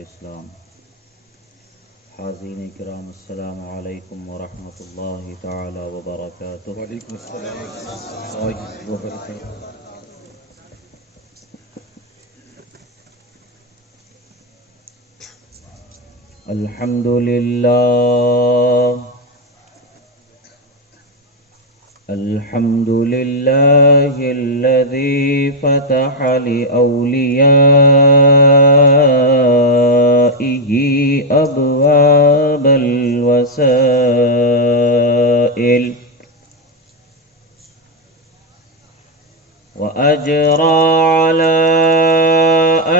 اسلام، حاضرین کرام السلام علیکم ورحمۃ اللہ تعالی وبرکاتہ۔ وعلیکم السلام ورحمۃ اللہ وبرکاتہ۔ الحمد للہ الحمد للہ الذی فتح لأولیائہ ابواب الوسائل وأجرى على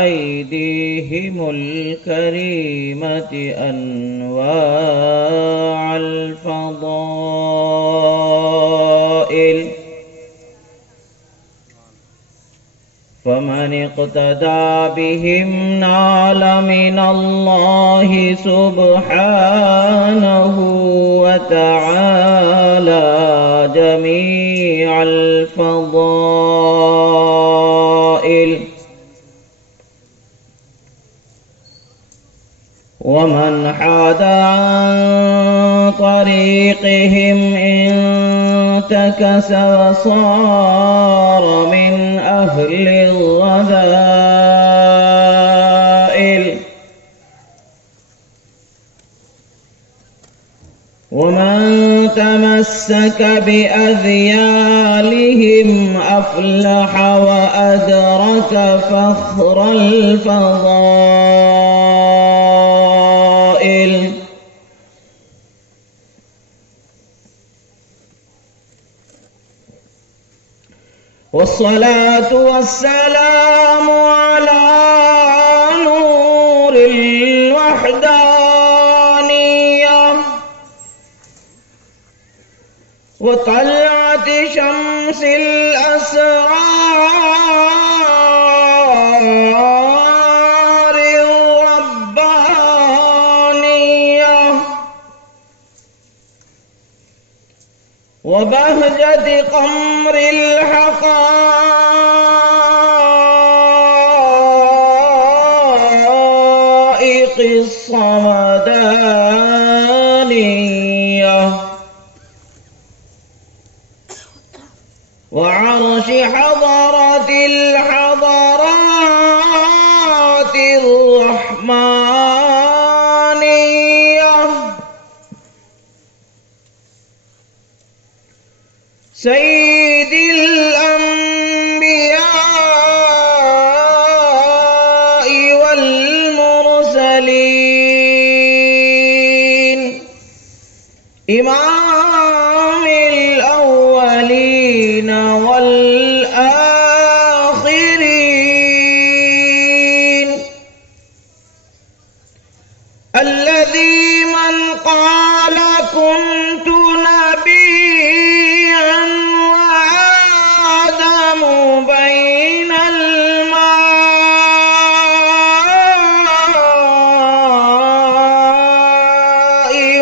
أيديهم الكريمة أنواع الفضائل، فمن اقتدى بهم نال من الله سبحانه وتعالى جميع الفضائل، ومن حاد عن طريقهم انتكس وصار من أهل الرذائل، ومن تمسك بأذيالهم أفلح وأدرك فخر الفضائل، والصلاة والسلام على نور الوحدانية وطلعة شمس الأسرار الربانية وبهجة قمر الحقائق الصمدانية وعرش حضرة الحضرات الرحمانية سيد الأنبياء والمرسلين، إمام الأولين والآخرين، الذي من قال كنت نبيا وآدم بين الماء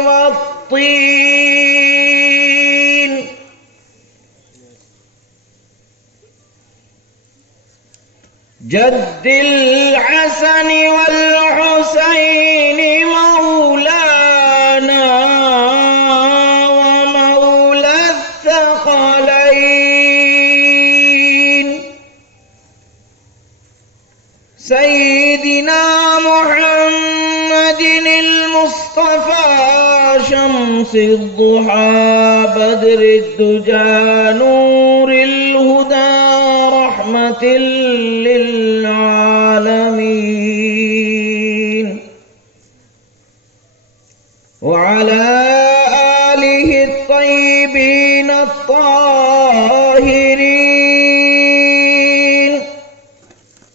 والطين، جد الحسن والحسين مولانا ومولى الثقلين، سيدنا محمد المصطفى شمس الضحى بدر الدجى نور الهدى رحمة للعالمين، وعلى آله الطيبين الطاهرين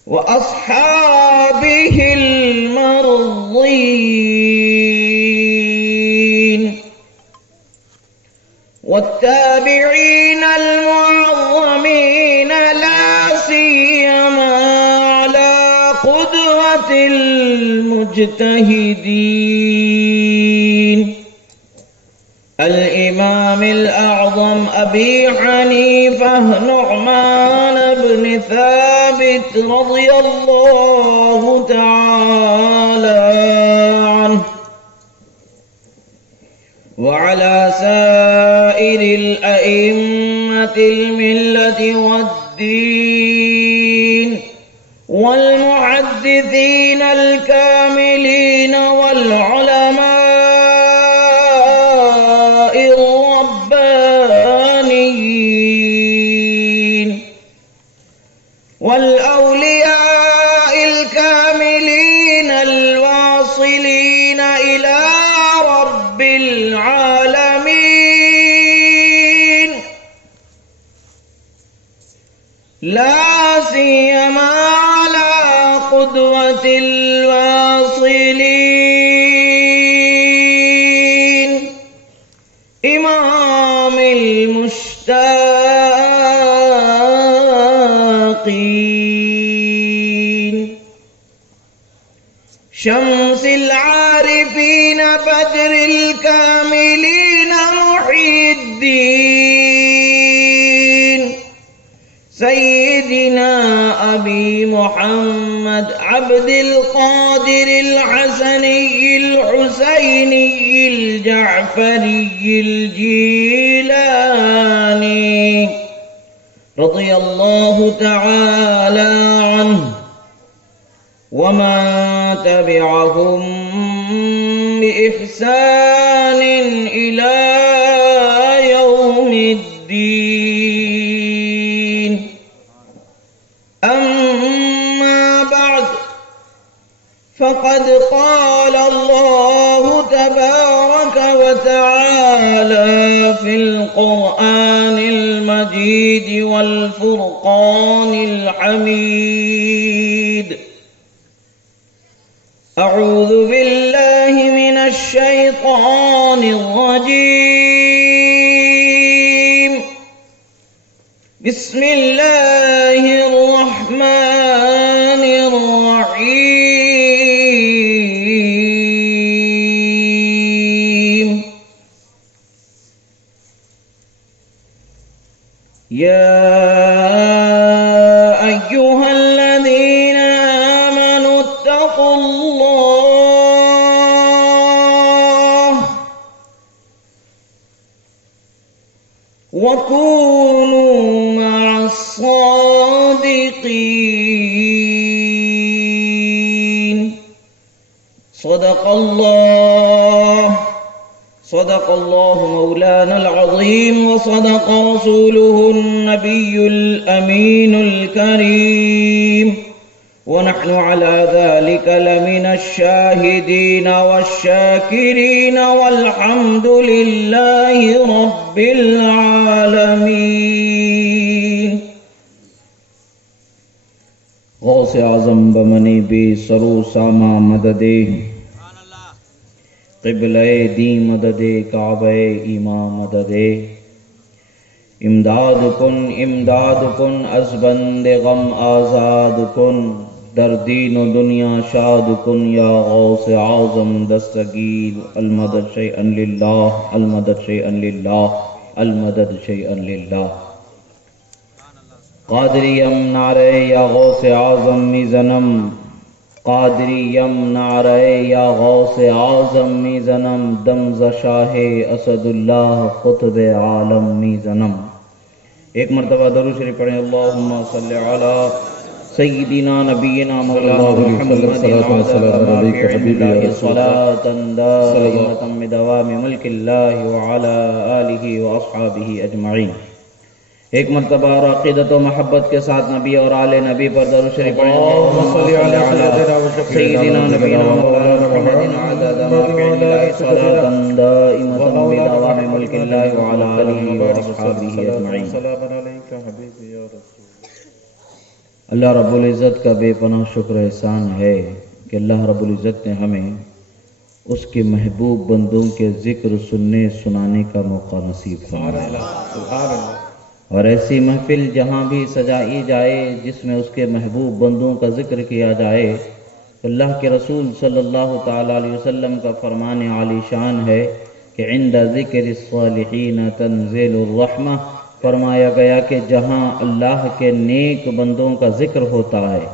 وأصحابه المرضين والتابعين المعظمين لا سيما على قدوة المجتهدين الإمام الأعظم أبي حنيفة نعمان بن ثابت رضي الله تعالى عنه، وعلى سائر الأئمة الملة والدين والمحدثين الكاملين والعلماء الربانيين والأولياء الكاملين الواصلين إلى رب العالمين، لا سيما على قدوة الواصلين إمام المشتاقين شمس العارفين بدر الكاملين محي الدين سيدنا أبي محمد عبد القادر الحسني الحسيني الجعفري الجيلاني رضي الله تعالى عنه، ومن تبعهم بإحسان إلى يوم الدين. أما بعد، فقد قال الله تبارك وتعالى في القرآن المجيد والفرقان الحميد: أعوذ بالله من الشيطان الرجيم، بسم الله الرحمن الرحيم. يا أيها الذين آمنوا اتقوا الله وكونوا مع الصادقين. صدق الله مولانا العظيم، وصدق رسوله النبي الأمين الكريم، ونحن على ذلك لمن الشاهدين والشاكرين، والحمد لله رب العالمين. غوث اعظم بمنی بی سرو ساما مددے، قبلہ دین مددے، کعبہ ایمان مددے. امداد کن از بند غم آزاد کن، در دین و دنیا شاد کن یا غوث اعظم دستگیر. المدد شیئا للہ، المدد شیئا للہ، المدد شیئا للہ. قادریم نعرہ یا غوث اعظم میزنم، قادریم نعرہ یا غوث اعظم میزنم. دمز شاہ اسد اللہ قطب عالم میزنم. ایک مرتبہ درود شریف پڑھیں. اللہم صلی علی سیدنا نبینا مولانا محمد صلاة دائمة بدوام ملک اللہ وعلی آلہ واصحابہ اجمعین. ایک مرتبہ اور عقیدت و محبت کے ساتھ نبی اور آل نبی پر درود شریف پڑھیں. اللہم صلی علی سیدنا نبینا مولانا محمد عدد ما فی علم اللہ صلاة دائمة بدوام ملک اللہ وعلی آلہ واصحابہ اجمعین. اللہ رب العزت کا بے پناہ شکر احسان ہے کہ اللہ رب العزت نے ہمیں اس کے محبوب بندوں کے ذکر سننے سنانے کا موقع نصیب فرمایا. اور ایسی محفل جہاں بھی سجائی جائے جس میں اس کے محبوب بندوں کا ذکر کیا جائے، اللہ کے رسول صلی اللہ تعالیٰ علیہ وسلم کا فرمان عالی شان ہے کہ عند ذکر الصالحین تنزل الرحمہ، فرمایا گیا کہ جہاں اللہ کے نیک بندوں کا ذکر ہوتا ہے،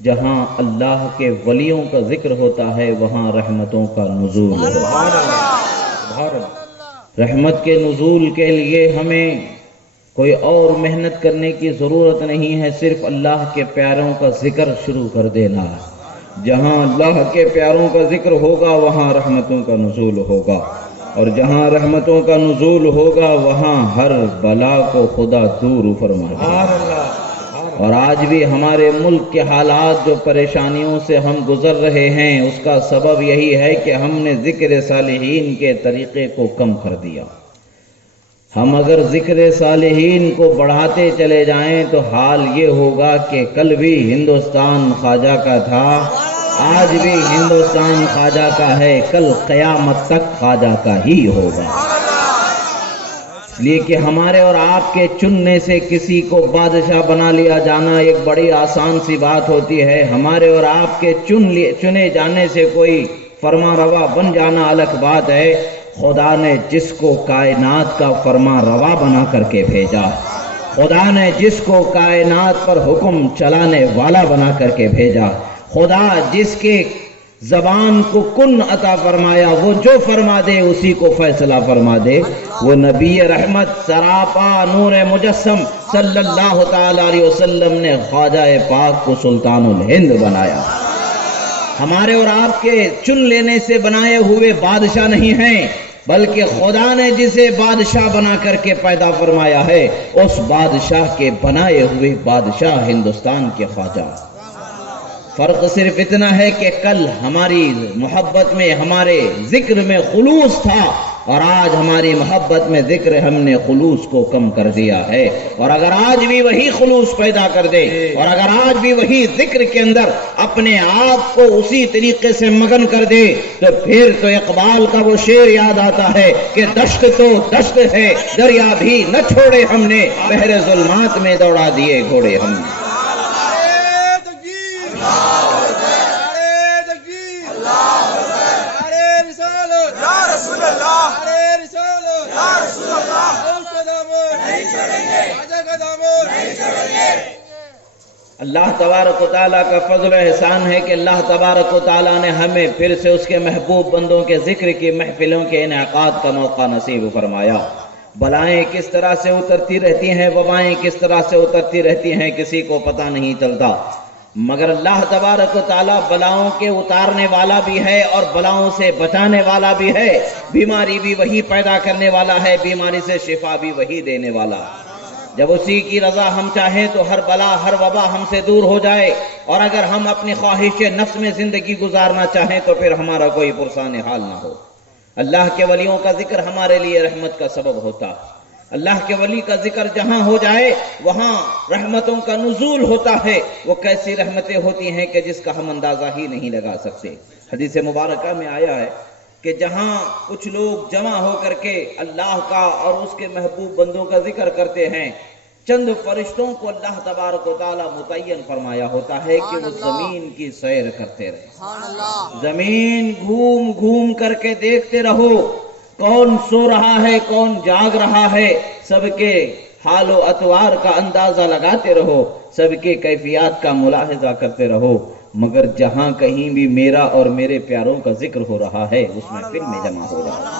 جہاں اللہ کے ولیوں کا ذکر ہوتا ہے، وہاں رحمتوں کا نزول ہوتا ہے۔ رحمت کے نزول کے لیے ہمیں کوئی اور محنت کرنے کی ضرورت نہیں ہے، صرف اللہ کے پیاروں کا ذکر شروع کر دینا ہے۔ جہاں اللہ کے پیاروں کا ذکر ہوگا وہاں رحمتوں کا نزول ہوگا، اور جہاں رحمتوں کا نزول ہوگا وہاں ہر بلا کو خدا دور فرما دے۔ اور آج بھی ہمارے ملک کے حالات جو پریشانیوں سے ہم گزر رہے ہیں، اس کا سبب یہی ہے کہ ہم نے ذکر صالحین کے طریقے کو کم کر دیا۔ ہم اگر ذکر صالحین کو بڑھاتے چلے جائیں تو حال یہ ہوگا کہ کل بھی ہندوستان خواجہ کا تھا، آج بھی ہندوستان خواجہ کا ہے، کل قیامت تک خواجہ کا ہی ہوگا۔ اس لیے کہ ہمارے اور آپ کے چننے سے کسی کو بادشاہ بنا لیا جانا ایک بڑی آسان سی بات ہوتی ہے، ہمارے اور آپ کے چنے جانے سے کوئی فرما روا بن جانا الگ بات ہے۔ خدا نے جس کو کائنات کا فرما روا بنا کر کے بھیجا، خدا نے جس کو کائنات پر حکم چلانے والا بنا کر کے بھیجا، خدا جس کے زبان کو کن عطا فرمایا، وہ جو فرما دے اسی کو فیصلہ فرما دے، وہ نبی رحمت سراپا نور مجسم صلی اللہ تعالی علیہ وسلم نے خواجہ پاک کو سلطان الہند بنایا۔ ہمارے اور آپ کے چن لینے سے بنائے ہوئے بادشاہ نہیں ہیں، بلکہ خدا نے جسے بادشاہ بنا کر کے پیدا فرمایا ہے، اس بادشاہ کے بنائے ہوئے بادشاہ ہندوستان کے خواجہ۔ فرق صرف اتنا ہے کہ کل ہماری محبت میں، ہمارے ذکر میں خلوص تھا، اور آج ہماری محبت میں ذکر ہم نے خلوص کو کم کر دیا ہے۔ اور اگر آج بھی وہی خلوص پیدا کر دے، اور اگر آج بھی وہی ذکر کے اندر اپنے آپ کو اسی طریقے سے مگن کر دے، تو پھر تو اقبال کا وہ شعر یاد آتا ہے کہ دشت تو دشت ہے، دریا بھی نہ چھوڑے ہم نے، بحر ظلمات میں دوڑا دیے گھوڑے ہم نے۔ اللہ تبارک و تعالیٰ کا فضل و احسان ہے کہ اللہ تبارک و تعالیٰ نے ہمیں پھر سے اس کے محبوب بندوں کے ذکر کی محفلوں کے انعقاد کا موقع نصیب فرمایا۔ بلائیں کس طرح سے اترتی رہتی ہیں، وبائیں کس طرح سے اترتی رہتی ہیں، کسی کو پتہ نہیں چلتا، مگر اللہ تبارک و تعالیٰ بلاؤں کے اتارنے والا بھی ہے اور بلاؤں سے بچانے والا بھی ہے۔ بیماری بھی وہی پیدا کرنے والا ہے، بیماری سے شفا بھی وہی دینے والا۔ جب اسی کی رضا ہم چاہیں تو ہر بلا ہر وبا ہم سے دور ہو جائے، اور اگر ہم اپنی خواہش نفس میں زندگی گزارنا چاہیں تو پھر ہمارا کوئی پرسان حال نہ ہو۔ اللہ کے ولیوں کا ذکر ہمارے لیے رحمت کا سبب ہوتا، اللہ کے ولی کا ذکر جہاں ہو جائے وہاں رحمتوں کا نزول ہوتا ہے۔ وہ کیسی رحمتیں ہوتی ہیں کہ جس کا ہم اندازہ ہی نہیں لگا سکتے۔ حدیث مبارکہ میں آیا ہے کہ جہاں کچھ لوگ جمع ہو کر کے اللہ کا اور اس کے محبوب بندوں کا ذکر کرتے ہیں، چند فرشتوں کو اللہ تبارک و تعالیٰ متعین فرمایا ہوتا ہے کہ وہ زمین کی سیر کرتے رہے، زمین گھوم گھوم کر کے دیکھتے رہو، کون سو رہا ہے کون جاگ رہا ہے، سب کے حال و اطوار کا اندازہ لگاتے رہو، سب کے کیفیات کا ملاحظہ کرتے رہو، مگر جہاں کہیں بھی میرا اور میرے پیاروں کا ذکر ہو رہا ہے اس محفل میں جمع ہو جاؤ۔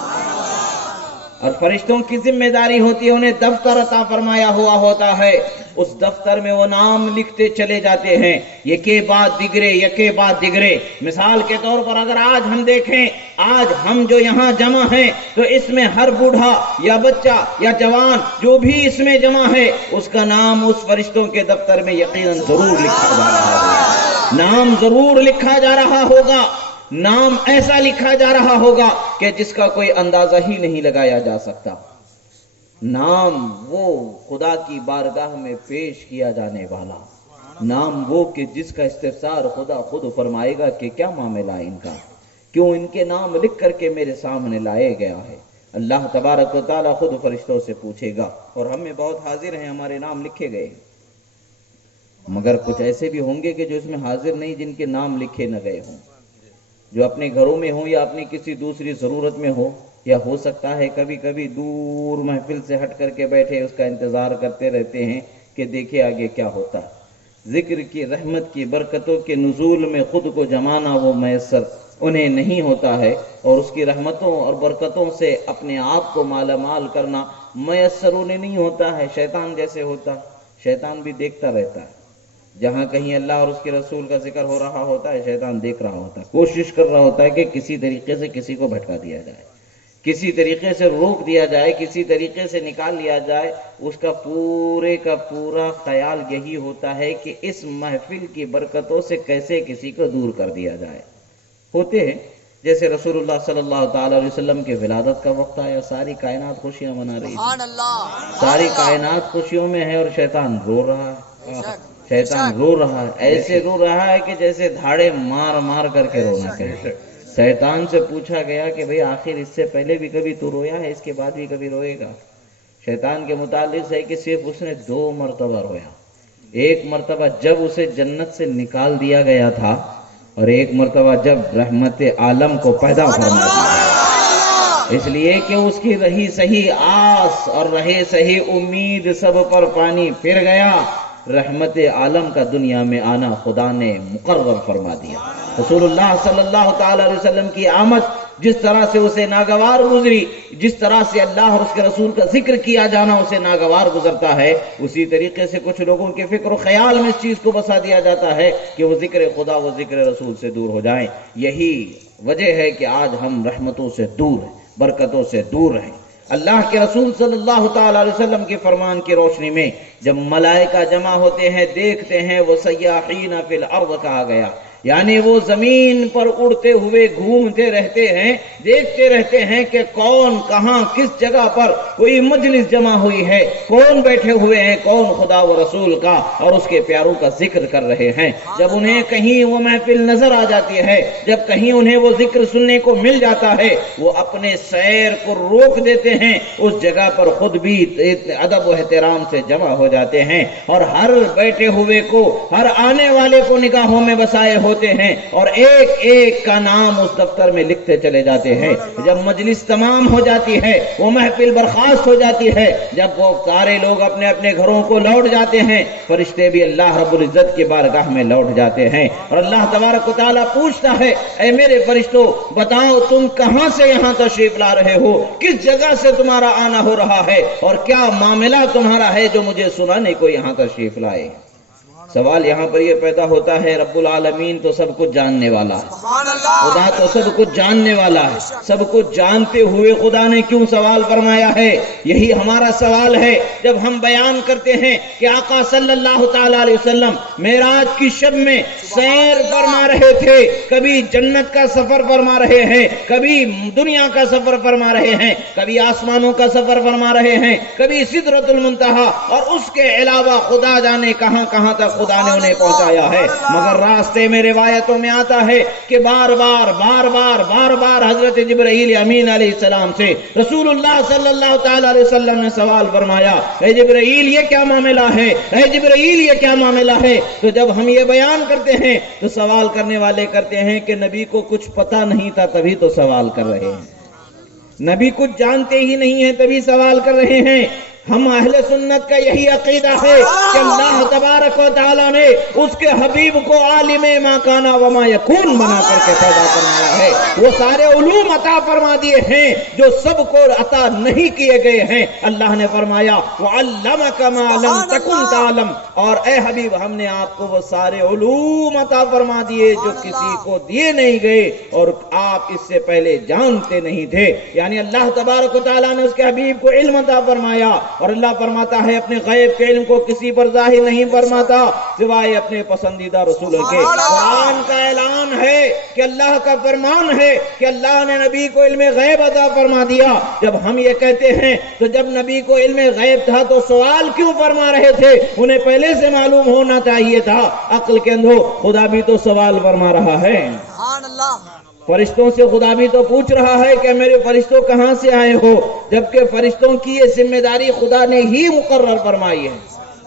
اور فرشتوں کی ذمہ داری ہوتی ہے، انہیں دفتر عطا فرمایا ہوا ہوتا ہے، اس دفتر میں وہ نام لکھتے چلے جاتے ہیں، یکے بعد دیگرے یکے بعد دیگرے۔ مثال کے طور پر اگر آج ہم دیکھیں، آج ہم جو یہاں جمع ہیں تو اس میں ہر بوڑھا یا بچہ یا جوان جو بھی اس میں جمع ہے اس کا نام اس فرشتوں کے دفتر میں یقیناً ضرور لکھا جا رہا ہوگا، نام ضرور لکھا جا رہا ہوگا، نام ایسا لکھا جا رہا ہوگا کہ جس کا کوئی اندازہ ہی نہیں لگایا جا سکتا۔ نام وہ خدا کی بارگاہ میں پیش کیا جانے والا، نام وہ کہ جس کا استفسار خدا خود فرمائے گا کہ کیا معاملہ ان کا، کیوں ان کے نام لکھ کر کے میرے سامنے لائے گیا ہے۔ اللہ تبارک و تعالیٰ خود فرشتوں سے پوچھے گا، اور ہم میں بہت حاضر ہیں، ہمارے نام لکھے گئے، مگر کچھ ایسے بھی ہوں گے کہ جو اس میں حاضر نہیں، جن کے نام لکھے نہ گئے ہوں، جو اپنے گھروں میں ہوں یا اپنی کسی دوسری ضرورت میں ہو یا ہو سکتا ہے کبھی کبھی دور محفل سے ہٹ کر کے بیٹھے اس کا انتظار کرتے رہتے ہیں کہ دیکھے آگے کیا ہوتا ہے۔ ذکر کی رحمت کی برکتوں کے نزول میں خود کو جمانا وہ میسر انہیں نہیں ہوتا ہے، اور اس کی رحمتوں اور برکتوں سے اپنے آپ کو مالا مال کرنا میسر انہیں نہیں ہوتا ہے۔ شیطان جیسے ہوتا، شیطان بھی دیکھتا رہتا ہے، جہاں کہیں اللہ اور اس کے رسول کا ذکر ہو رہا ہوتا ہے شیطان دیکھ رہا ہوتا ہے، کوشش کر رہا ہوتا ہے کہ کسی طریقے سے کسی کو بھٹکا دیا جائے، کسی طریقے سے روک دیا جائے، کسی طریقے سے نکال لیا جائے۔ اس کا پورے کا پورا خیال یہی ہوتا ہے کہ اس محفل کی برکتوں سے کیسے کسی کو دور کر دیا جائے۔ ہوتے ہیں جیسے رسول اللہ صلی اللہ تعالی علیہ وسلم کے ولادت کا وقت آیا، ساری کائنات خوشیاں منا رہی ہے، ساری کائنات خوشیوں میں ہے، اور شیطان رو رہا ہے، شیطان رو رہا ہے، ایسے رو رہا ہے کہ جیسے دھاڑے مار مار کر کے رونا چاہیے۔ شیطان سے پوچھا گیا کہ بھئی آخر اس سے پہلے بھی کبھی تو رویا ہے، اس کے بعد بھی کبھی روئے گا؟ شیطان کے متعلق ہے کہ صرف اس نے 2 مرتبہ رویا، ایک مرتبہ جب اسے جنت سے نکال دیا گیا تھا، اور ایک مرتبہ جب رحمت عالم کو پیدا فرما دیا، اس لیے کہ اس کی رہی صحیح آس اور رہے صحیح امید سب پر پانی پھر گیا۔ رحمت عالم کا دنیا میں آنا خدا نے مقرر فرما دیا۔ رسول اللہ صلی اللہ تعالی علیہ وسلم کی آمد جس طرح سے اسے ناگوار گزری، جس طرح سے اللہ اور اس کے رسول کا ذکر کیا جانا اسے ناگوار گزرتا ہے، اسی طریقے سے کچھ لوگوں کے فکر و خیال میں اس چیز کو بسا دیا جاتا ہے کہ وہ ذکر خدا وہ ذکر رسول سے دور ہو جائیں۔ یہی وجہ ہے کہ آج ہم رحمتوں سے دور ہیں، برکتوں سے دور ہیں۔ اللہ کے رسول صلی اللہ تعالی علیہ وسلم کے فرمان کی روشنی میں جب ملائکہ جمع ہوتے ہیں، دیکھتے ہیں وہ سیاحین فی الارض کہا گیا، یعنی وہ زمین پر اڑتے ہوئے گھومتے رہتے ہیں، دیکھتے رہتے ہیں کہ کون کہاں کس جگہ پر کوئی مجلس جمع ہوئی ہے، کون بیٹھے ہوئے ہیں، کون خدا و رسول کا اور اس کے پیاروں کا ذکر کر رہے ہیں۔ جب انہیں کہیں وہ محفل نظر آ جاتی ہے، جب کہیں انہیں وہ ذکر سننے کو مل جاتا ہے، وہ اپنے سیر کو روک دیتے ہیں، اس جگہ پر خود بھی ادب و احترام سے جمع ہو جاتے ہیں، اور ہر بیٹھے ہوئے کو، ہر آنے والے کو نگاہوں میں بسائے ہوتے ہیں، اور ایک ایک کا نام اس دفتر میں لکھتے چلے جاتے ہیں۔ جب مجلس تمام ہو جاتی ہے، وہ محفل برخاست ہو جاتی ہے، جب وہ سارے لوگ اپنے اپنے گھروں کو لوٹ جاتے ہیں، فرشتے بھی اللہ رب العزت کی بارگاہ میں لوٹ جاتے ہیں، اور اللہ تبارک و تعالیٰ پوچھتا ہے، اے میرے فرشتوں بتاؤ تم کہاں سے یہاں تشریف لا رہے ہو، کس جگہ سے تمہارا آنا ہو رہا ہے، اور کیا معاملہ تمہارا ہے جو مجھے سنانے کو یہاں تشریف لائے۔ سوال یہاں پر یہ پیدا ہوتا ہے، رب العالمین تو سب کچھ جاننے والا ہے، خدا تو سب کچھ جاننے والا ہے، سب کچھ جانتے ہوئے خدا نے کیوں سوال فرمایا ہے؟ یہی ہمارا سوال ہے جب ہم بیان کرتے ہیں کہ آقا صلی اللہ تعالی علیہ وسلم معراج کی شب میں سیر فرما رہے تھے، کبھی جنت کا سفر فرما رہے ہیں، کبھی دنیا کا سفر فرما رہے ہیں، کبھی آسمانوں کا سفر فرما رہے ہیں، کبھی سدرۃ المنتہا، اور اس کے علاوہ خدا جانے کہاں کہاں تک خدا نے انہیں پہنچایا ہے۔ مگر راستے میں روایتوں میں آتا ہے کہ بار بار حضرت جبرائیل امین علیہ السلام سے رسول اللہ صلی اللہ تعالی علیہ وسلم نے سوال فرمایا، اے جبرائیل یہ کیا معاملہ ہے، اے جبرائیل یہ کیا معاملہ ہے؟ تو جب ہم یہ بیان کرتے ہیں تو سوال کرنے والے کرتے ہیں کہ نبی کو کچھ پتہ نہیں تھا تبھی تو سوال کر رہے ہیں، نبی کچھ جانتے ہی نہیں ہیں تبھی سوال کر رہے ہیں۔ ہم اہل سنت کا یہی عقیدہ ہے کہ اللہ تبارک و تعالیٰ نے اس کے حبیب کو عالم ما کان و ما یکون بنا کر کے پیدا فرمایا ہے، وہ سارے علوم عطا فرما دیے ہیں جو سب کو عطا نہیں کیے گئے ہیں۔ اللہ نے فرمایا وعلمک ما لم تکن تعلم، اور اے حبیب ہم نے آپ کو وہ سارے علوم عطا فرما دیے جو کسی کو دیے نہیں گئے اور آپ اس سے پہلے جانتے نہیں تھے۔ یعنی اللہ تبارک و تعالیٰ نے اس کے حبیب کو علم عطا فرمایا، اور اللہ فرماتا ہے اپنے غیب کے علم کو کسی پر ظاہر نہیں فرماتا سوائے اپنے پسندیدہ رسول کے۔ قرآن کا اعلان ہے کہ اللہ کا فرمان ہے کہ اللہ نے نبی کو علم غیب عطا فرما دیا۔ جب ہم یہ کہتے ہیں تو جب نبی کو علم غیب تھا تو سوال کیوں فرما رہے تھے؟ انہیں پہلے سے معلوم ہونا چاہیے تھا۔ عقل کے اندھو خدا بھی تو سوال فرما رہا ہے، فرشتوں سے خدا بھی تو پوچھ رہا ہے کہ میرے فرشتوں کہاں سے آئے ہو، جبکہ فرشتوں کی یہ ذمہ داری خدا نے ہی مقرر فرمائی ہے۔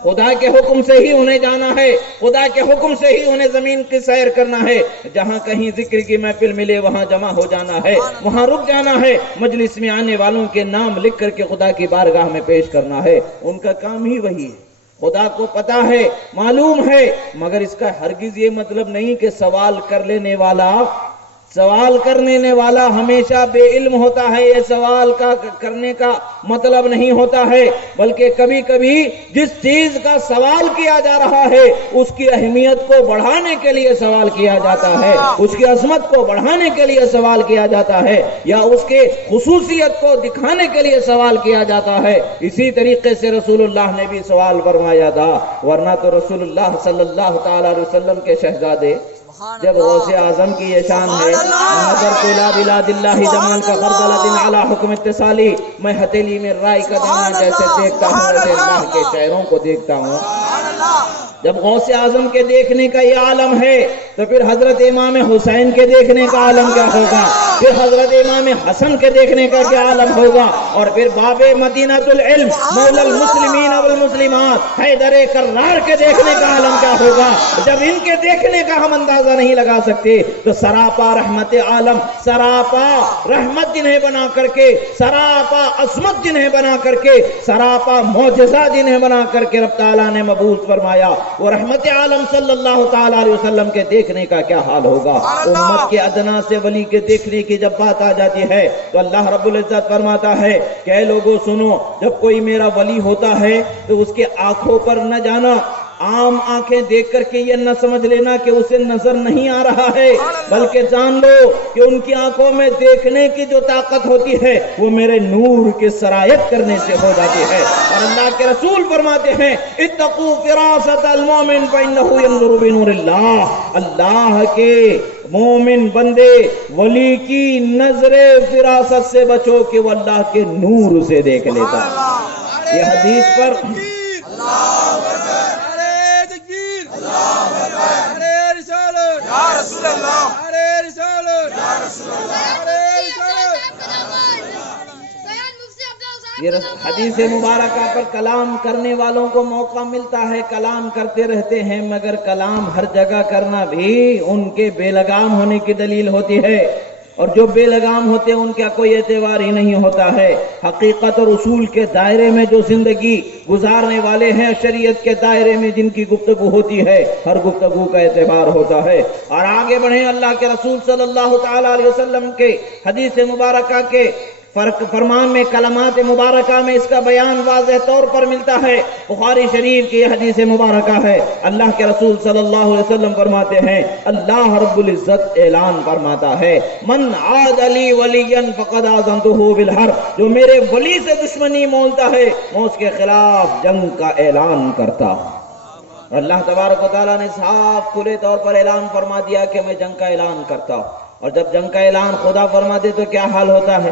خدا کے حکم سے ہی انہیں جانا ہے، خدا کے حکم سے ہی انہیں زمین کی سیر کرنا ہے، جہاں کہیں ذکر کی محفل ملے وہاں جمع ہو جانا ہے، وہاں رک جانا ہے، مجلس میں آنے والوں کے نام لکھ کر کے خدا کی بارگاہ میں پیش کرنا ہے۔ ان کا کام ہی وہی ہے، خدا کو پتا ہے، معلوم ہے، مگر اس کا ہرگز یہ مطلب نہیں کہ سوال کرنے والا ہمیشہ بے علم ہوتا ہے، یہ سوال کرنے کا مطلب نہیں ہوتا ہے، بلکہ کبھی کبھی جس چیز کا سوال کیا جا رہا ہے اس کی اہمیت کو بڑھانے کے لیے سوال کیا جاتا ہے، اس کی عظمت کو بڑھانے کے لیے سوال کیا جاتا ہے، یا اس کے خصوصیت کو دکھانے کے لیے سوال کیا جاتا ہے۔ اسی طریقے سے رسول اللہ نے بھی سوال فرمایا تھا، ورنہ تو رسول اللہ صلی اللہ تعالی علیہ وسلم کے شہزادے جب غوث اعظم کی یہ شان ہے، نظرت الی بلاد اللہ جمال کا خردلۃ علی حکم اتصالی، میں ہتھیلی میں رائی کا دانہ جیسے دیکھتا ہوں ویسے اللہ کے شہروں کو دیکھتا ہوں۔ جب غوث اعظم کے دیکھنے کا یہ عالم ہے تو پھر حضرت امام حسین کے دیکھنے کا عالم کیا ہوگا، پھر حضرت امام حسن کے دیکھنے کا کیا عالم ہوگا، اور پھر باب مدینۃ العلم مولا المسلمین والمسلمات حیدر کرار کے دیکھنے کا عالم کیا ہوگا۔ جب ان کے دیکھنے کا ہم اندازہ نہیں لگا سکتے تو سراپا رحمت عالم، سراپا رحمت جنہیں بنا کر کے، سراپا عظمت جنہیں بنا کر کے، سراپا معجزہ جنہیں بنا کر کے رب تعالیٰ نے مبعوث فرمایا، وہ رحمت عالم صلی اللہ تعالیٰ علیہ وسلم کے دیکھنے کا کیا حال ہوگا۔ امت کے ادنا سے ولی کے دیکھنے کی جب بات آ جاتی ہے تو اللہ رب العزت فرماتا ہے کہ اے لوگوں سنو، جب کوئی میرا ولی ہوتا ہے تو اس کے آنکھوں پر نہ جانا، عام آنکھیں دیکھ کر کے یہ نہ سمجھ لینا کہ اسے نظر نہیں آ رہا ہے، بلکہ جان لو کہ ان کی آنکھوں میں دیکھنے کی جو طاقت ہوتی ہے وہ میرے نور کے سرایت کرنے سے ہو جاتی ہے۔ اور اللہ کے رسول فرماتے ہیں اتقوا فراست المومن فإنه ينظر بنور اللہ، اللہ کے مومن بندے ولی کی نظر فراست سے بچو کہ وہ اللہ کے نور سے دیکھ لیتا ہے۔ یہ حدیث پر یہ حدیث مبارکہ پر کلام کرنے والوں کو موقع ملتا ہے، کلام کرتے رہتے ہیں، مگر کلام ہر جگہ کرنا بھی ان کے بے لگام ہونے کی دلیل ہوتی ہے، اور جو بے لگام ہوتے ہیں ان کا کوئی اعتبار ہی نہیں ہوتا ہے۔ حقیقت اور اصول کے دائرے میں جو زندگی گزارنے والے ہیں، شریعت کے دائرے میں جن کی گفتگو ہوتی ہے، ہر گفتگو کا اعتبار ہوتا ہے۔ اور آگے بڑھیں، اللہ کے رسول صلی اللہ تعالی علیہ وسلم کے حدیث مبارکہ کے فرمان میں، کلمات مبارکہ میں اس کا بیان واضح طور پر ملتا ہے۔ بخاری شریف کی حدیث مبارکہ ہے، اللہ کے رسول صلی اللہ علیہ وسلم فرماتے ہیں، اللہ رب العزت اعلان فرماتا ہے، من عاد لی ولیا فقد آذنتہ بالحرب، جو میرے ولی سے دشمنی مولتا ہے میں اس کے خلاف جنگ کا اعلان کرتا ہوں۔ اللہ تبارک و تعالیٰ نے صاف کھلے طور پر اعلان فرما دیا کہ میں جنگ کا اعلان کرتا ہوں، اور جب جنگ کا اعلان خدا فرما دے تو کیا حال ہوتا ہے۔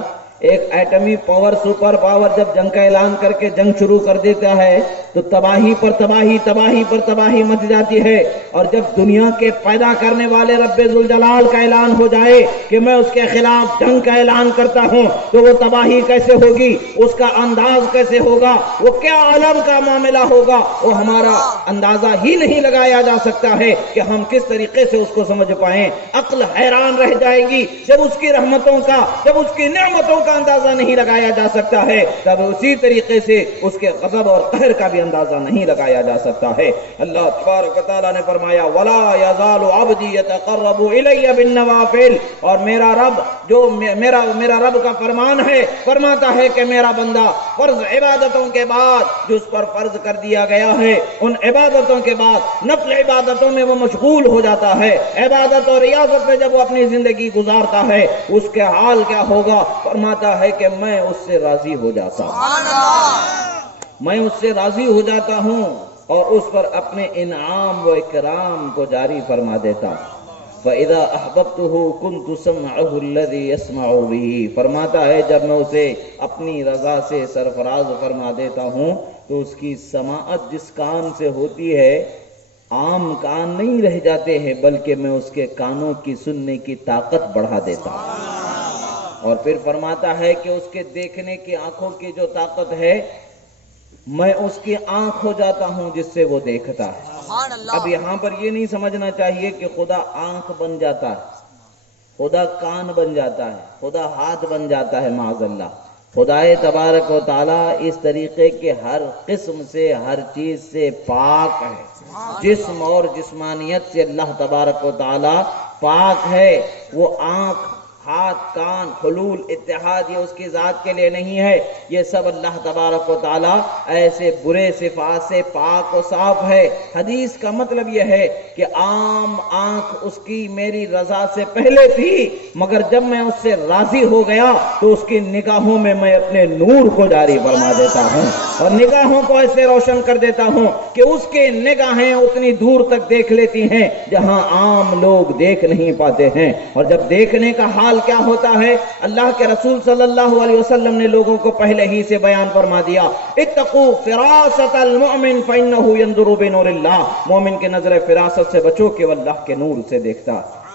ایک ایٹمی پاور، سپر پاور جب جنگ کا اعلان کر کے جنگ شروع کر دیتا ہے تو تباہی پر تباہی، تباہی پر تباہی مچ جاتی ہے، اور جب دنیا کے پیدا کرنے والے رب ذوالجلال کا اعلان ہو جائے کہ میں اس کے خلاف جنگ کا اعلان کرتا ہوں تو وہ تباہی کیسے ہوگی، اس کا انداز کیسے ہوگا، وہ کیا عالم کا معاملہ ہوگا، وہ ہمارا اندازہ ہی نہیں لگایا جا سکتا ہے کہ ہم کس طریقے سے اس کو سمجھ پائیں۔ عقل حیران رہ جائے گی جب اس کی رحمتوں کا، جب اس کی نعمتوں کا اندازہ نہیں لگایا جا سکتا ہے، تب اسی طریقے سے اس کے غضب اور قہر کا بھی اندازہ نہیں لگایا جا سکتا ہے۔ اللہ تبارک و تعالیٰ نے فرمایا وَلَا يَزَالُ عَبْدِي يَتَقَرَّبُ إِلَيَّ بِالنَّوَافِلِ، اور میرا رب جو میرا رب کا فرمان ہے، فرماتا ہے کہ میرا بندہ فرض عبادتوں کے بعد جو اس پر فرض کر دیا گیا ہے، ان عبادتوں کے بعد نفل عبادتوں میں وہ مشغول ہو جاتا ہے، عبادت اور ریاضت میں جب وہ اپنی زندگی گزارتا ہے اس کے حال کیا ہوگا، فرماتا ہے کہ میں اس سے راضی ہو جاتا ہوں، میں اس سے راضی ہو جاتا ہوں اور اس پر اپنے انعام و اکرام کو جاری فرما دیتا ہوں۔ فَإِذَا أَحْبَبْتُهُ كُنْتُ سَمْعَهُ الَّذِي يَسْمَعُ بِهِ، فرماتا ہے جب میں اسے اپنی رضا سے سرفراز فرما دیتا ہوں تو اس کی سماعت جس کان سے ہوتی ہے، عام کان نہیں رہ جاتے ہیں بلکہ میں اس کے کانوں کی سننے کی طاقت بڑھا دیتا ہوں۔ اور پھر فرماتا ہے کہ اس کے دیکھنے کی آنکھوں کی جو طاقت ہے میں اس کی آنکھ ہو جاتا ہوں جس سے وہ دیکھتا ہے۔ اب یہاں پر یہ نہیں سمجھنا چاہیے کہ خدا آنکھ بن جاتا ہے، خدا کان بن جاتا ہے، خدا ہاتھ بن جاتا ہے، معاذ اللہ۔ خدا تبارک و تعالیٰ اس طریقے کے ہر قسم سے، ہر چیز سے پاک ہے۔ جسم اور جسمانیت سے اللہ تبارک و تعالیٰ پاک ہے۔ وہ آنکھ، ہاتھ، کان، حلول، اتحاد یہ اس کی ذات کے لیے نہیں ہے، یہ سب اللہ تبارک و تعالیٰ ایسے برے صفات سے پاک و صاف ہے۔ حدیث کا مطلب یہ ہے کہ عام آنکھ اس کی میری رضا سے پہلے تھی، مگر جب میں اس سے راضی ہو گیا تو اس کی نگاہوں میں میں اپنے نور کو جاری فرما دیتا ہوں، اور نگاہوں کو ایسے روشن کر دیتا ہوں کہ اس کے نگاہیں اتنی دور تک دیکھ لیتی ہیں جہاں عام لوگ دیکھ نہیں پاتے ہیں۔ اور جب دیکھنے کا حال کیا ہوتا ہے، اللہ کے رسول صلی اللہ علیہ وسلم نے لوگوں کو پہلے ہی سے بیان فرما دیا، اتقوا فراست المؤمن فإنه ينظر بنور اللہ، مومن کے نظر فراست سے بچو کہ وہ اللہ کے نور سے دیکھتا۔